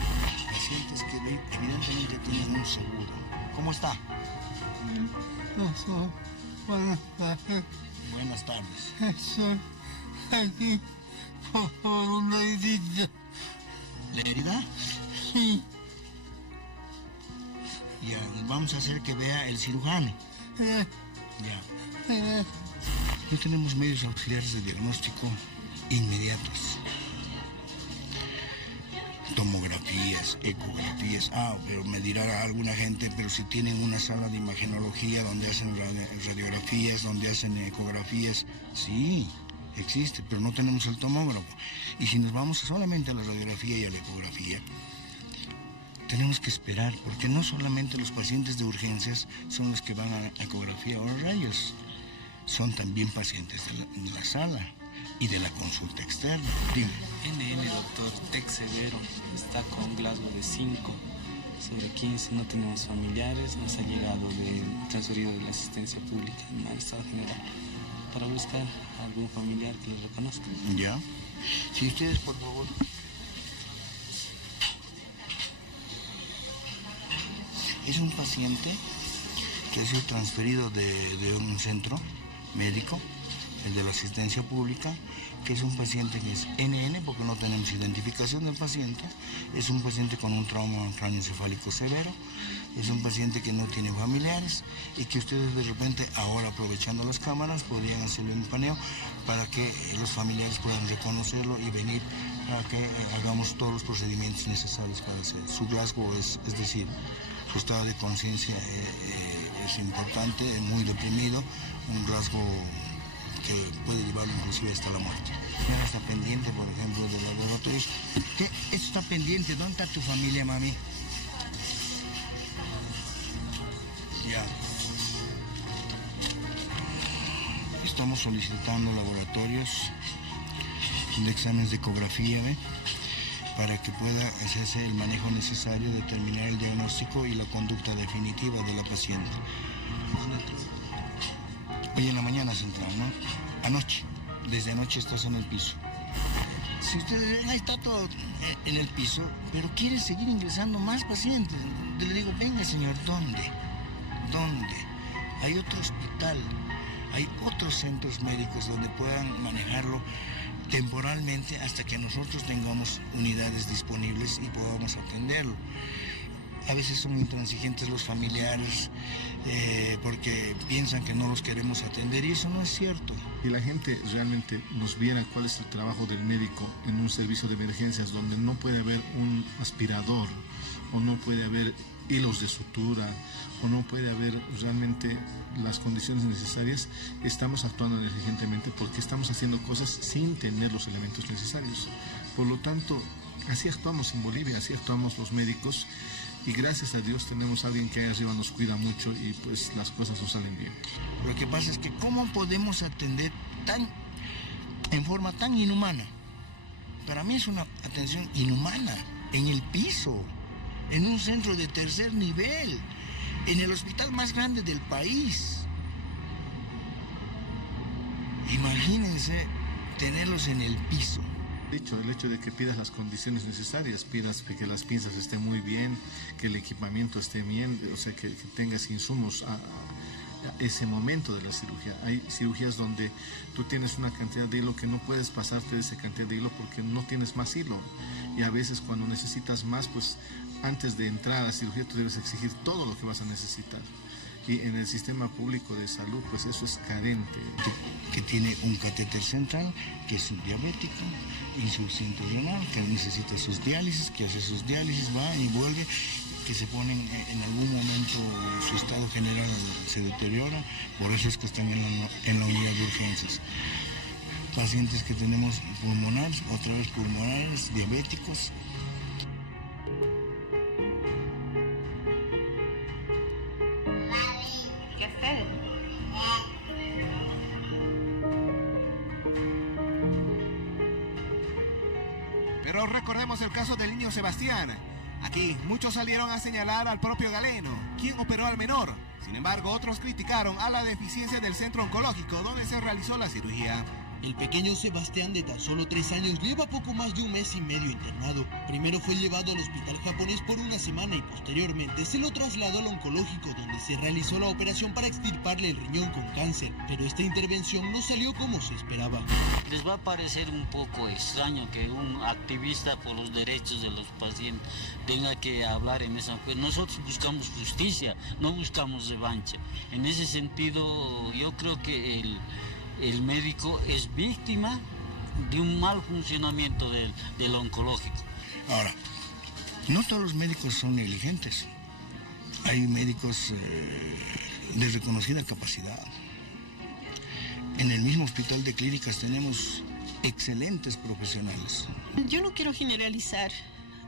Pacientes que evidentemente tienen un seguro. ¿Cómo está? Buenas tardes. Buenas tardes. Estoy aquí por una herida. ¿La herida? Sí. Ya, vamos a hacer que vea el cirujano. Ya. No tenemos medios auxiliares de diagnóstico inmediatos. Tomografías, ecografías. Pero me dirá alguna gente, pero si tienen una sala de imagenología donde hacen radiografías, donde hacen ecografías, sí, existe, pero no tenemos el tomógrafo. Y si nos vamos solamente a la radiografía y a la ecografía, tenemos que esperar, porque no solamente los pacientes de urgencias son los que van a la ecografía o a rayos, son también pacientes de la sala y de la consulta externa. Dime. NN, doctor, TEC severo, está con Glasgow de 5/15, no tenemos familiares, nos ha llegado transferido de la asistencia pública en mal estado general, para buscar a algún familiar que lo reconozca. Ya. Si ustedes, por favor. Es un paciente que ha sido transferido de un centro médico, el de la asistencia pública, que es un paciente que es NN, porque no tenemos identificación del paciente, es un paciente con un trauma cráneoencefálico severo, es un paciente que no tiene familiares y que ustedes de repente, ahora aprovechando las cámaras, podrían hacerle un paneo para que los familiares puedan reconocerlo y venir a que hagamos todos los procedimientos necesarios para hacer. Su Glasgow es decir, su estado de conciencia es importante, es muy deprimido, un Glasgow que puede llevarlo inclusive hasta la muerte. Ya está pendiente, por ejemplo, de los laboratorios. ¿Qué? Esto está pendiente. ¿Dónde está tu familia, mami? Ya. Estamos solicitando laboratorios de exámenes de ecografía, ¿ve? Para que pueda hacerse el manejo necesario, determinar el diagnóstico y la conducta definitiva de la paciente. Hoy en la mañana central, ¿no? Anoche. Desde anoche estás en el piso. Si ustedes ven, ahí está todo en el piso, pero quiere seguir ingresando más pacientes. Le digo, venga señor, ¿dónde? Hay otro hospital, hay otros centros médicos donde puedan manejarlo temporalmente hasta que nosotros tengamos unidades disponibles y podamos atenderlo. A veces son intransigentes los familiares porque piensan que no los queremos atender y eso no es cierto. Y la gente realmente nos viera cuál es el trabajo del médico en un servicio de emergencias donde no puede haber un aspirador o no puede haber hilos de sutura o no puede haber realmente las condiciones necesarias. Estamos actuando negligentemente porque estamos haciendo cosas sin tener los elementos necesarios. Por lo tanto, así actuamos en Bolivia, así actuamos los médicos. Y gracias a Dios tenemos a alguien que allá arriba nos cuida mucho y pues las cosas nos salen bien. Lo que pasa es que ¿cómo podemos atender en forma tan inhumana? Para mí es una atención inhumana, en el piso, en un centro de tercer nivel, en el hospital más grande del país. Imagínense tenerlos en el piso. El hecho de que pidas las condiciones necesarias, pidas que las pinzas estén muy bien, que el equipamiento esté bien, o sea, que tengas insumos a ese momento de la cirugía. Hay cirugías donde tú tienes una cantidad de hilo que no puedes pasarte de esa cantidad de hilo porque no tienes más hilo. Y a veces cuando necesitas más, pues antes de entrar a la cirugía tú debes exigir todo lo que vas a necesitar. Y en el sistema público de salud, pues eso es carente. Que tiene un catéter central, que es un diabético, insuficiente renal, que necesita sus diálisis, que hace sus diálisis, va y vuelve, que se ponen en algún momento, su estado general se deteriora, por eso es que están en la unidad de urgencias. Pacientes que tenemos pulmonares, otra vez pulmonares, diabéticos. Pero recordemos el caso del niño Sebastián. Aquí muchos salieron a señalar al propio Galeno, quien operó al menor. Sin embargo, otros criticaron a la deficiencia del centro oncológico donde se realizó la cirugía. El pequeño Sebastián, de tan solo 3 años, lleva poco más de 1 mes y medio internado. Primero fue llevado al hospital japonés por 1 semana y posteriormente se lo trasladó al oncológico, donde se realizó la operación para extirparle el riñón con cáncer. Pero esta intervención no salió como se esperaba. Les va a parecer un poco extraño que un activista por los derechos de los pacientes tenga que hablar en esa... Pues nosotros buscamos justicia, no buscamos revancha. En ese sentido, yo creo que el médico es víctima de un mal funcionamiento del oncológico. Ahora, no todos los médicos son negligentes. Hay médicos de reconocida capacidad. En el mismo hospital de clínicas tenemos excelentes profesionales. Yo no quiero generalizar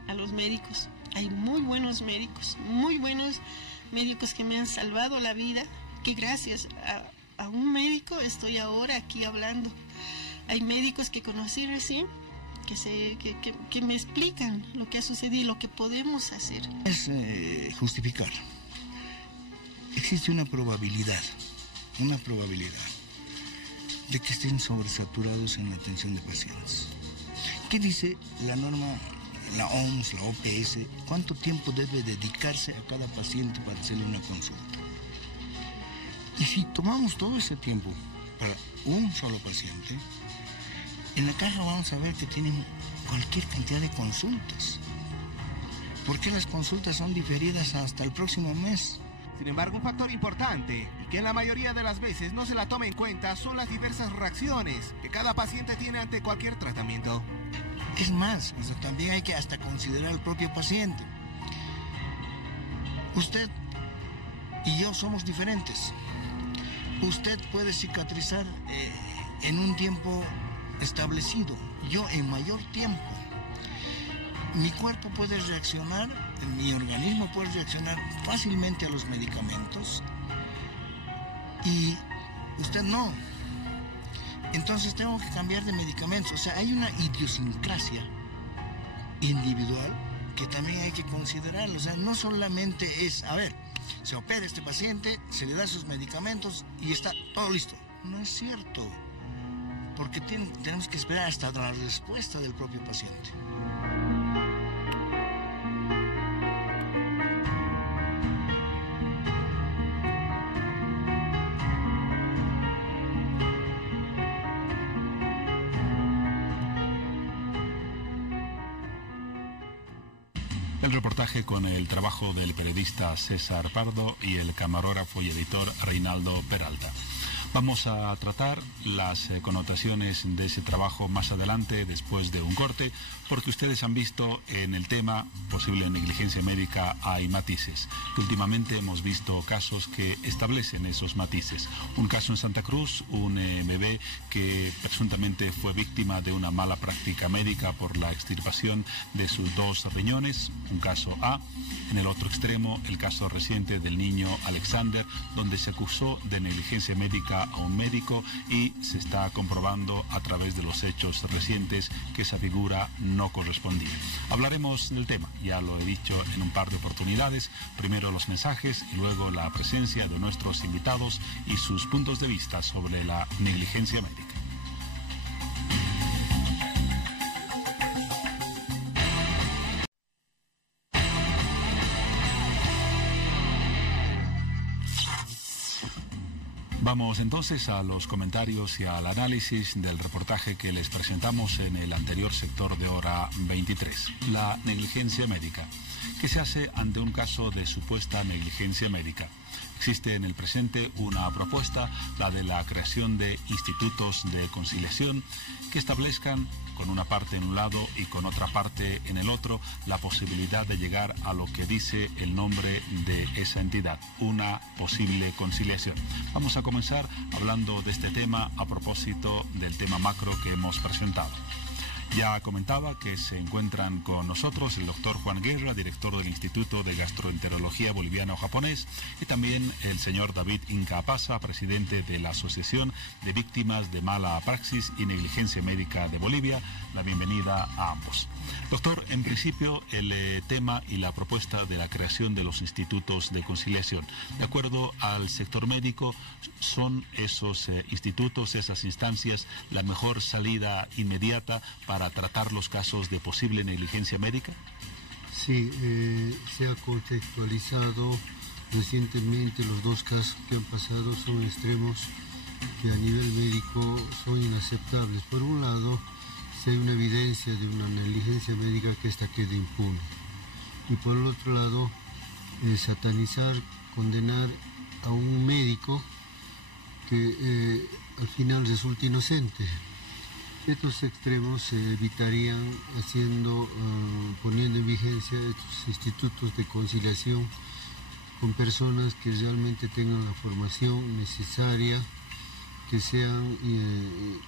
a los médicos. Hay muy buenos médicos que me han salvado la vida, que gracias a un médico estoy ahora aquí hablando. Hay médicos que conocí recién que me explican lo que ha sucedido y lo que podemos hacer. Es justificar. Existe una probabilidad de que estén sobresaturados en la atención de pacientes. ¿Qué dice la norma, la OMS, la OPS? ¿Cuánto tiempo debe dedicarse a cada paciente para hacerle una consulta? Y si tomamos todo ese tiempo para un solo paciente, en la caja vamos a ver que tienen cualquier cantidad de consultas. ¿Por qué las consultas son diferidas hasta el próximo mes? Sin embargo, un factor importante y que en la mayoría de las veces no se la toma en cuenta son las diversas reacciones que cada paciente tiene ante cualquier tratamiento. Es más, también hay que hasta considerar al propio paciente. Usted y yo somos diferentes. Usted puede cicatrizar en un tiempo establecido, yo en mayor tiempo. Mi cuerpo puede reaccionar, mi organismo puede reaccionar fácilmente a los medicamentos y usted no. Entonces tengo que cambiar de medicamentos. O sea, hay una idiosincrasia individual que también hay que considerar. O sea, no solamente es, a ver, se opera este paciente, se le da sus medicamentos y está todo listo. No es cierto. porque tenemos que esperar hasta la respuesta del propio paciente. El reportaje con el trabajo del periodista César Pardo y el camarógrafo y editor Reinaldo Peralta. Vamos a tratar las connotaciones de ese trabajo más adelante, después de un corte, porque ustedes han visto en el tema posible negligencia médica hay matices. Últimamente hemos visto casos que establecen esos matices. Un caso en Santa Cruz, un bebé que presuntamente fue víctima de una mala práctica médica por la extirpación de sus 2 riñones, un caso A. En el otro extremo, el caso reciente del niño Alexander, donde se acusó de negligencia médica a un médico y se está comprobando a través de los hechos recientes que esa figura no correspondía. Hablaremos del tema, ya lo he dicho en un par de oportunidades, primero los mensajes y luego la presencia de nuestros invitados y sus puntos de vista sobre la negligencia médica. Vamos entonces a los comentarios y al análisis del reportaje que les presentamos en el anterior sector de hora 23. La negligencia médica. ¿Qué se hace ante un caso de supuesta negligencia médica? Existe en el presente una propuesta, la de la creación de institutos de conciliación que establezcan con una parte en un lado y con otra parte en el otro la posibilidad de llegar a lo que dice el nombre de esa entidad, una posible conciliación. Vamos a comenzar hablando de este tema a propósito del tema macro que hemos presentado. Ya comentaba que se encuentran con nosotros el doctor Juan Guerra, director del Instituto de Gastroenterología Boliviano-Japonés, y también el señor David Incapaza, presidente de la Asociación de Víctimas de Mala Praxis y Negligencia Médica de Bolivia. La bienvenida a ambos. Doctor, en principio el tema y la propuesta de la creación de los institutos de conciliación. De acuerdo al sector médico, ¿son esos institutos, esas instancias, la mejor salida inmediata para tratar los casos de posible negligencia médica? Sí, se ha contextualizado recientemente los 2 casos que han pasado, son extremos que a nivel médico son inaceptables. Por un lado, si hay una evidencia de una negligencia médica, que esta quede impune. Y por el otro lado, satanizar, condenar a un médico que al final resulta inocente. Estos extremos se evitarían poniendo en vigencia estos institutos de conciliación con personas que realmente tengan la formación necesaria, que sean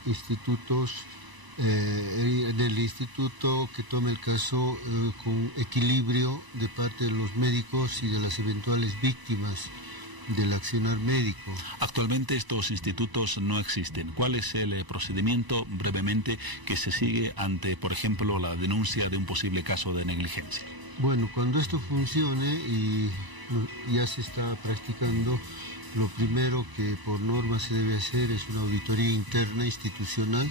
institutos del instituto que tome el caso con equilibrio de parte de los médicos y de las eventuales víctimas del accionar médico. Actualmente estos institutos no existen. ¿Cuál es el procedimiento brevemente que se sigue ante, por ejemplo, la denuncia de un posible caso de negligencia? Bueno, cuando esto funcione y ya se está practicando, lo primero que por norma se debe hacer es una auditoría interna institucional,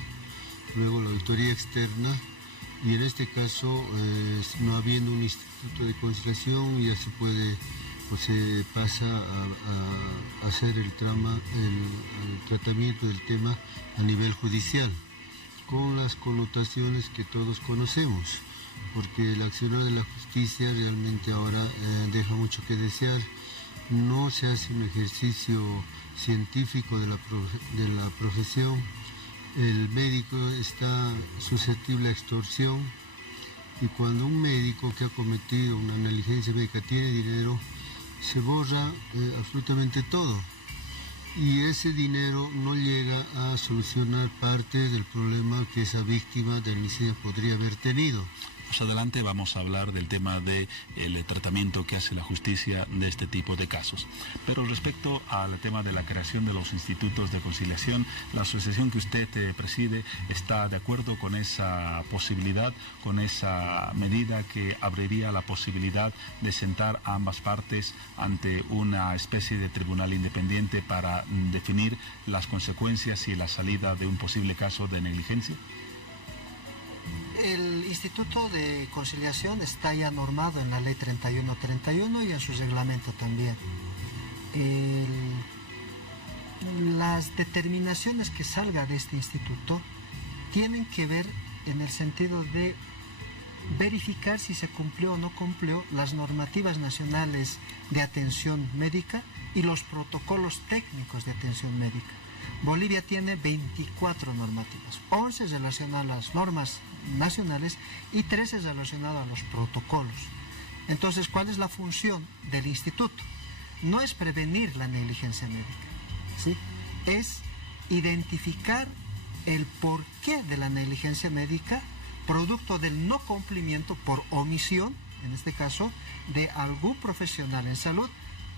luego la auditoría externa, y en este caso, no habiendo un instituto de conciliación, ya se puede se pasa a hacer el tratamiento del tema a nivel judicial, con las connotaciones que todos conocemos, porque el accionar de la justicia realmente ahora deja mucho que desear. No se hace un ejercicio científico de la profesión. El médico está susceptible a extorsión, y cuando un médico que ha cometido una negligencia médica tiene dinero, se borra absolutamente todo, y ese dinero no llega a solucionar parte del problema que esa víctima de negligencia podría haber tenido. Más adelante vamos a hablar del tema del tratamiento que hace la justicia de este tipo de casos. Pero respecto al tema de la creación de los institutos de conciliación, la asociación que usted preside está de acuerdo con esa posibilidad, con esa medida que abriría la posibilidad de sentar a ambas partes ante una especie de tribunal independiente para definir las consecuencias y la salida de un posible caso de negligencia? El Instituto de Conciliación está ya normado en la Ley 3131 y en su reglamento también. Las determinaciones que salga de este instituto tienen que ver en el sentido de verificar si se cumplió o no cumplió las normativas nacionales de atención médica y los protocolos técnicos de atención médica. Bolivia tiene 24 normativas, 11 relacionadas a las normas nacionales y 13 relacionadas a los protocolos. Entonces, ¿cuál es la función del instituto? No es prevenir la negligencia médica, ¿sí? Es identificar el porqué de la negligencia médica, producto del no cumplimiento por omisión, en este caso, de algún profesional en salud,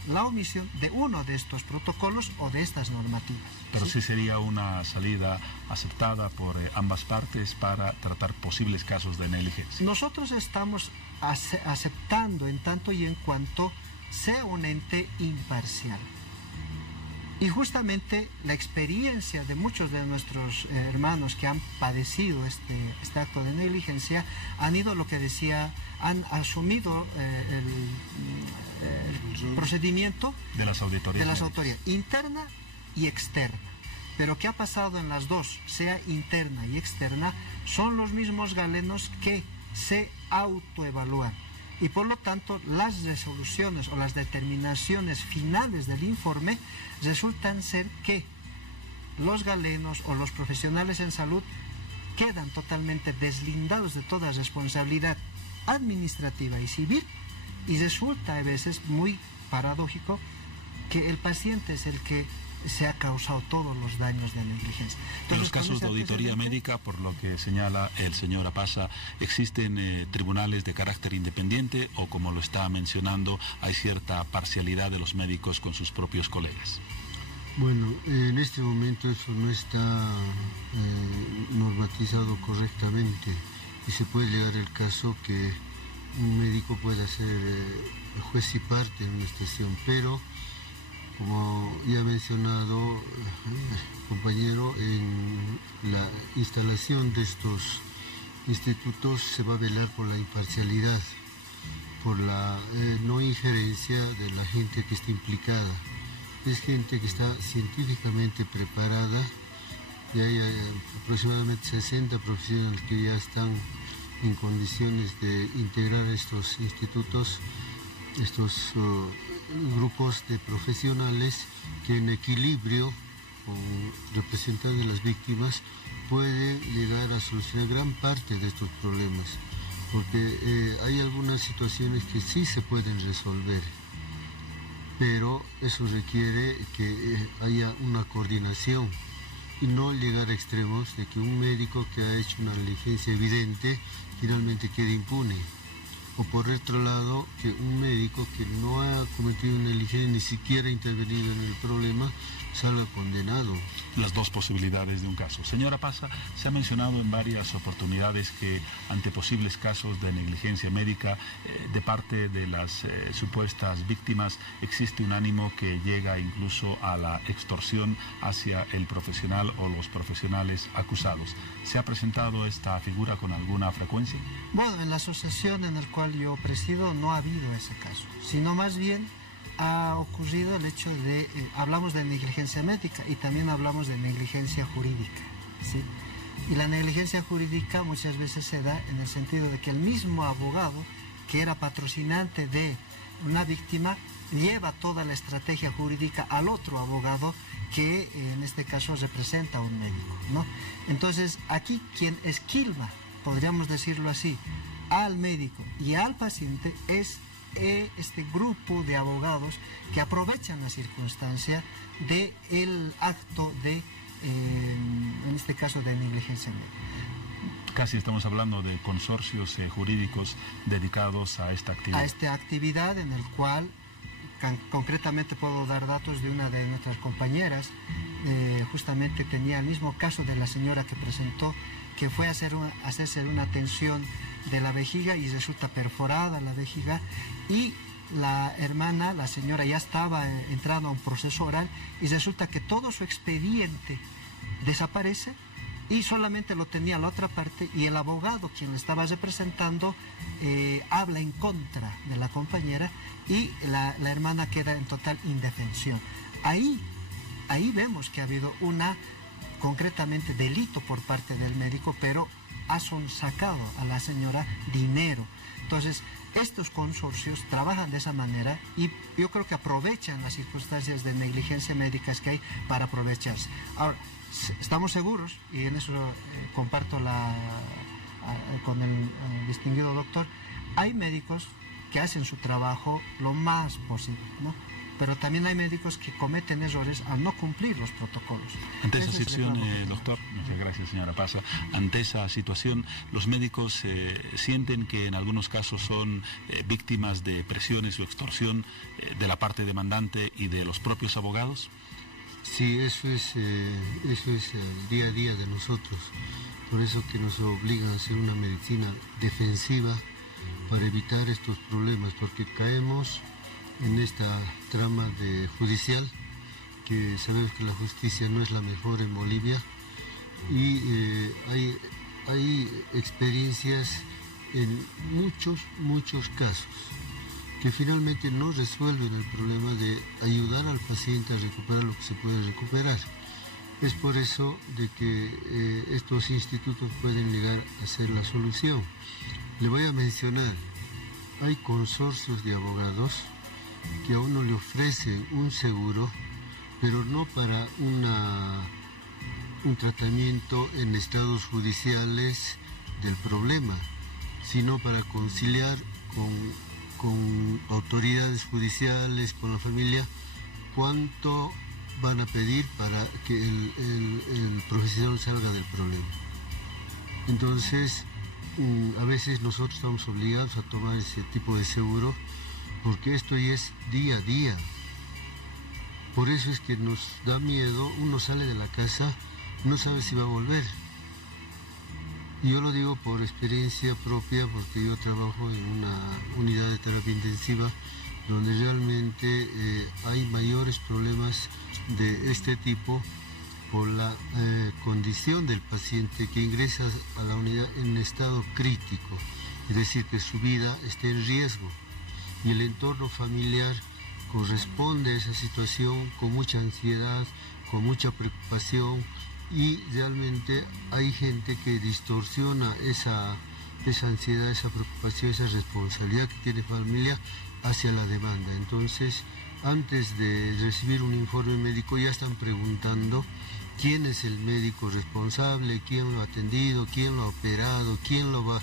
la omisión de uno de estos protocolos o de estas normativas. Pero sí sería una salida aceptada por ambas partes para tratar posibles casos de negligencia. Nosotros estamos aceptando en tanto y en cuanto sea un ente imparcial. Y justamente la experiencia de muchos de nuestros hermanos que han padecido este acto de negligencia han ido, lo que decía, han asumido el procedimiento de las auditorías interna y externa. Pero ¿qué ha pasado en las dos, sea interna y externa? Son los mismos galenos que se autoevalúan. Y por lo tanto las resoluciones o las determinaciones finales del informe resultan ser que los galenos o los profesionales en salud quedan totalmente deslindados de toda responsabilidad administrativa y civil, y resulta a veces muy paradójico que el paciente es el que se ha causado todos los daños de negligencia. Entonces, en los casos de auditoría médica, por lo que señala el señor Apasa, ¿existen tribunales de carácter independiente o, como lo está mencionando, hay cierta parcialidad de los médicos con sus propios colegas? Bueno, en este momento eso no está normatizado correctamente y se puede llegar el caso que un médico pueda ser juez y parte en una situación, pero como ya ha mencionado el compañero, en la instalación de estos institutos se va a velar por la imparcialidad, por la no injerencia de la gente que está implicada. Es gente que está científicamente preparada, y hay aproximadamente 60 profesionales que ya están en condiciones de integrar estos institutos, estos grupos de profesionales que en equilibrio con representantes de las víctimas pueden llegar a solucionar gran parte de estos problemas, porque hay algunas situaciones que sí se pueden resolver, pero eso requiere que haya una coordinación y no llegar a extremos de que un médico que ha hecho una negligencia evidente finalmente quede impune. O por otro lado, que un médico que no ha cometido una negligencia, ni siquiera intervenido en el problema, salga condenado. Las dos posibilidades de un caso. Señora Pasa, se ha mencionado en varias oportunidades que ante posibles casos de negligencia médica de parte de las supuestas víctimas existe un ánimo que llega incluso a la extorsión hacia el profesional o los profesionales acusados. ¿Se ha presentado esta figura con alguna frecuencia? Bueno, en la asociación en la cual yo presido no ha habido ese caso, sino más bien ha ocurrido el hecho de, hablamos de negligencia médica y también hablamos de negligencia jurídica, ¿sí? Y la negligencia jurídica muchas veces se da en el sentido de que el mismo abogado que era patrocinante de una víctima lleva toda la estrategia jurídica al otro abogado que en este caso representa a un médico, ¿no? Entonces aquí quien esquilma, podríamos decirlo así, al médico y al paciente es este grupo de abogados que aprovechan la circunstancia del acto de, en este caso, de negligencia médica. Casi estamos hablando de consorcios jurídicos dedicados a esta actividad. A esta actividad en el cual concretamente puedo dar datos de una de nuestras compañeras, justamente tenía el mismo caso de la señora que presentó, que fue a hacerse una tensión de la vejiga y resulta perforada la vejiga, y la hermana, la señora, ya estaba entrando a un proceso oral y resulta que todo su expediente desaparece y solamente lo tenía la otra parte, y el abogado quien le estaba representando habla en contra de la compañera y la hermana queda en total indefensión. Ahí vemos que ha habido concretamente delito por parte del médico, pero ha sacado a la señora dinero. Entonces, estos consorcios trabajan de esa manera y yo creo que aprovechan las circunstancias de negligencia médica que hay para aprovecharse. Ahora, estamos seguros, y en eso comparto con el distinguido doctor, hay médicos que hacen su trabajo lo más posible, ¿no? Pero también hay médicos que cometen errores al no cumplir los protocolos. Ante esa situación, doctor, muchas gracias, señora Paza. Ante esa situación, ¿los médicos sienten que en algunos casos son víctimas de presiones o extorsión de la parte demandante y de los propios abogados? Sí, eso es el día a día de nosotros. Por eso que nos obligan a hacer una medicina defensiva para evitar estos problemas, porque caemos en esta trama judicial, que sabemos que la justicia no es la mejor en Bolivia, y hay experiencias en muchos casos que finalmente no resuelven el problema de ayudar al paciente a recuperar lo que se puede recuperar. Es por eso de que estos institutos pueden llegar a ser la solución. Le voy a mencionar, hay consorcios de abogados que a uno le ofrecen un seguro, pero no para un tratamiento en estados judiciales del problema, sino para conciliar con autoridades judiciales, con la familia, cuánto van a pedir para que el profesional salga del problema. Entonces, a veces nosotros estamos obligados a tomar ese tipo de seguro, porque esto ya es día a día. Por eso es que nos da miedo, uno sale de la casa, no sabe si va a volver. Y yo lo digo por experiencia propia, porque yo trabajo en una unidad de terapia intensiva donde realmente hay mayores problemas de este tipo por la condición del paciente que ingresa a la unidad en estado crítico, es decir, que su vida esté en riesgo. Y el entorno familiar corresponde a esa situación con mucha ansiedad, con mucha preocupación, y realmente hay gente que distorsiona esa ansiedad, esa preocupación, esa responsabilidad que tiene familia hacia la demanda. Entonces, antes de recibir un informe médico ya están preguntando quién es el médico responsable, quién lo ha atendido, quién lo ha operado, quién lo va...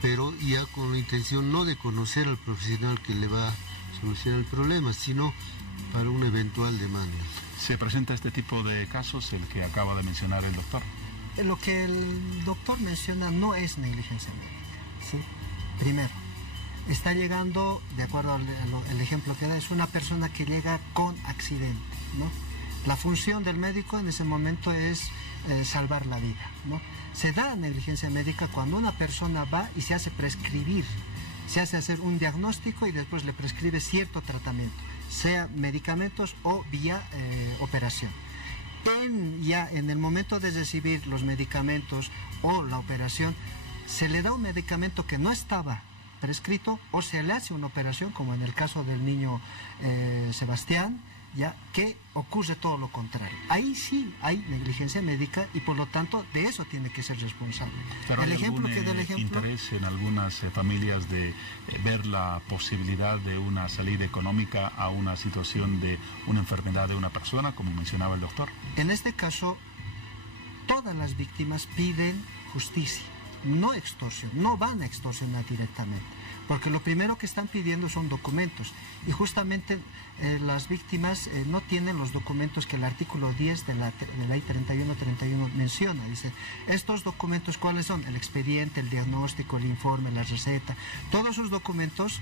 pero ya con la intención no de conocer al profesional que le va a solucionar el problema, sino para una eventual demanda. ¿Se presenta este tipo de casos, el que acaba de mencionar el doctor? Lo que el doctor menciona no es negligencia médica, ¿sí? Primero, está llegando, de acuerdo al ejemplo que da, es una persona que llega con accidente, ¿no? La función del médico en ese momento es salvar la vida, ¿no? Se da negligencia médica cuando una persona va y se hace prescribir, se hace hacer un diagnóstico y después le prescribe cierto tratamiento, sea medicamentos o vía operación. Ya en el momento de recibir los medicamentos o la operación, se le da un medicamento que no estaba prescrito o se le hace una operación, como en el caso del niño Sebastián, ya que ocurre todo lo contrario. Ahí sí hay negligencia médica y por lo tanto de eso tiene que ser responsable. ¿Pero hay algún interés en algunas familias de ver la posibilidad de una salida económica a una situación de una enfermedad de una persona, como mencionaba el doctor? En este caso, todas las víctimas piden justicia. no extorsión, no van a extorsionar directamente, porque lo primero que están pidiendo son documentos, y justamente las víctimas no tienen los documentos que el artículo 10 de la ley 3131 menciona. Dice, estos documentos, ¿cuáles son? El expediente, el diagnóstico, el informe, la receta, todos esos documentos,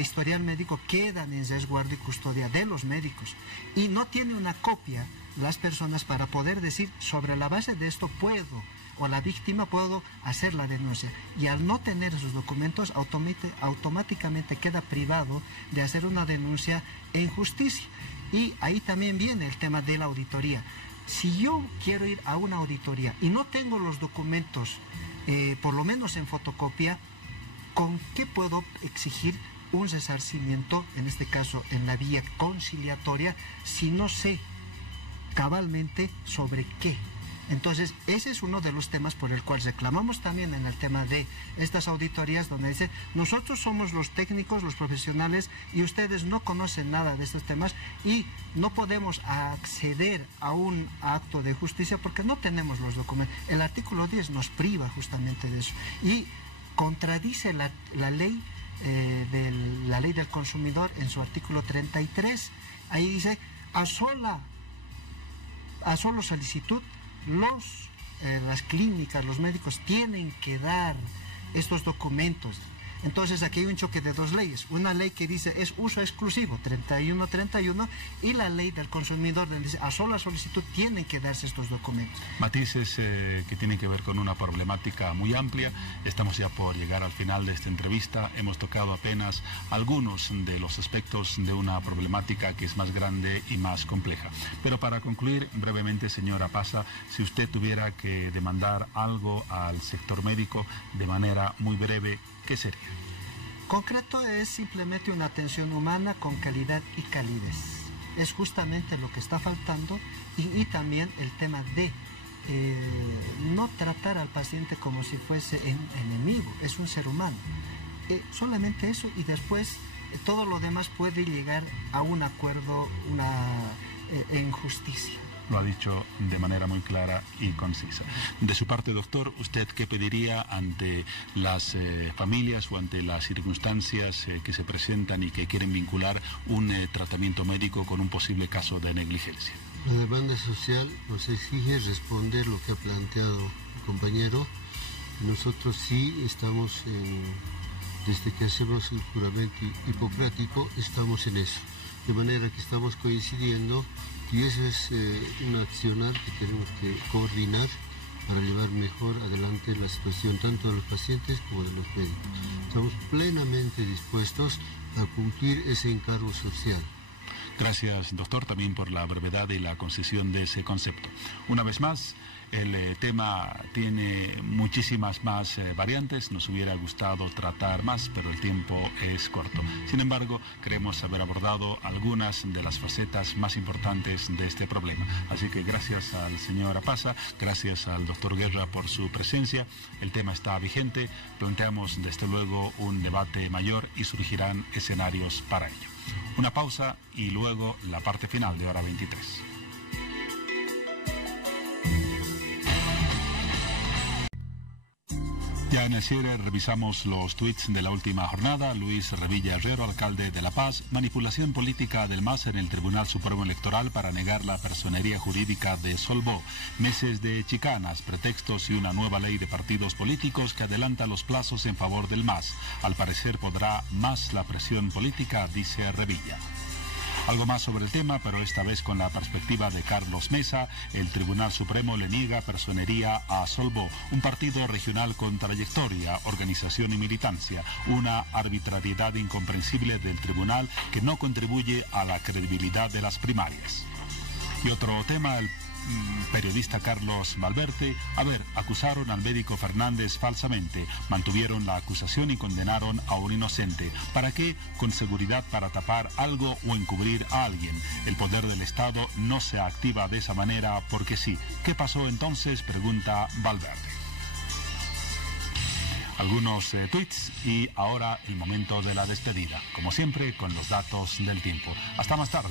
historial médico, quedan en resguardo y custodia de los médicos, y no tiene una copia las personas para poder decir, sobre la base de esto puedo, o la víctima puedo hacer la denuncia, y al no tener esos documentos automáticamente queda privado de hacer una denuncia en justicia. Y ahí también viene el tema de la auditoría. Si yo quiero ir a una auditoría y no tengo los documentos, por lo menos en fotocopia, ¿con qué puedo exigir un resarcimiento, en este caso en la vía conciliatoria, si no sé cabalmente sobre qué? Entonces, ese es uno de los temas por el cual reclamamos también en el tema de estas auditorías, donde dice, nosotros somos los técnicos, los profesionales, y ustedes no conocen nada de estos temas, y no podemos acceder a un acto de justicia porque no tenemos los documentos. El artículo 10 nos priva justamente de eso, y contradice la ley del consumidor en su artículo 33. Ahí dice, a solo solicitud, las clínicas, los médicos tienen que dar estos documentos. Entonces aquí hay un choque de dos leyes, una ley que dice es uso exclusivo, 3131, y la ley del consumidor donde dice a sola solicitud tienen que darse estos documentos. Matices que tienen que ver con una problemática muy amplia. Estamos ya por llegar al final de esta entrevista. Hemos tocado apenas algunos de los aspectos de una problemática que es más grande y más compleja. Pero para concluir brevemente, señora Pasa, si usted tuviera que demandar algo al sector médico de manera muy breve, ¿qué sería? Concreto es simplemente una atención humana con calidad y calidez. Es justamente lo que está faltando, y también el tema de no tratar al paciente como si fuese enemigo, es un ser humano. Solamente eso, y después todo lo demás puede llegar a un acuerdo en justicia. Lo ha dicho de manera muy clara y concisa. De su parte, doctor, ¿usted qué pediría ante las familias o ante las circunstancias que se presentan y que quieren vincular un tratamiento médico con un posible caso de negligencia? La demanda social nos exige responder lo que ha planteado el compañero. Nosotros sí estamos, desde que hacemos el juramento hipocrático, estamos en eso. De manera que estamos coincidiendo, y eso es un accionar que tenemos que coordinar para llevar mejor adelante la situación tanto de los pacientes como de los médicos. Estamos plenamente dispuestos a cumplir ese encargo social. Gracias, doctor, también por la brevedad y la concisión de ese concepto. Una vez más, el tema tiene muchísimas más variantes. Nos hubiera gustado tratar más, pero el tiempo es corto. Sin embargo, creemos haber abordado algunas de las facetas más importantes de este problema. Así que gracias al señor Pasa, gracias al doctor Guerra por su presencia. El tema está vigente. Planteamos desde luego un debate mayor y surgirán escenarios para ello. Una pausa y luego la parte final de Hora 23. Ya en el cierre revisamos los tuits de la última jornada. Luis Revilla Herrero, alcalde de La Paz: manipulación política del MAS en el Tribunal Supremo Electoral para negar la personería jurídica de Solvó. Meses de chicanas, pretextos y una nueva ley de partidos políticos que adelanta los plazos en favor del MAS. Al parecer podrá más la presión política, dice Revilla. Algo más sobre el tema, pero esta vez con la perspectiva de Carlos Mesa. El Tribunal Supremo le niega personería a Solvó, un partido regional con trayectoria, organización y militancia, una arbitrariedad incomprensible del tribunal que no contribuye a la credibilidad de las primarias. Y otro tema, el periodista Carlos Valverde. Acusaron al médico Fernández falsamente, mantuvieron la acusación y condenaron a un inocente. ¿Para qué? Con seguridad para tapar algo o encubrir a alguien. El poder del Estado no se activa de esa manera porque sí. ¿Qué pasó entonces?, pregunta Valverde. Algunos tweets y ahora el momento de la despedida, como siempre con los datos del tiempo. Hasta más tarde.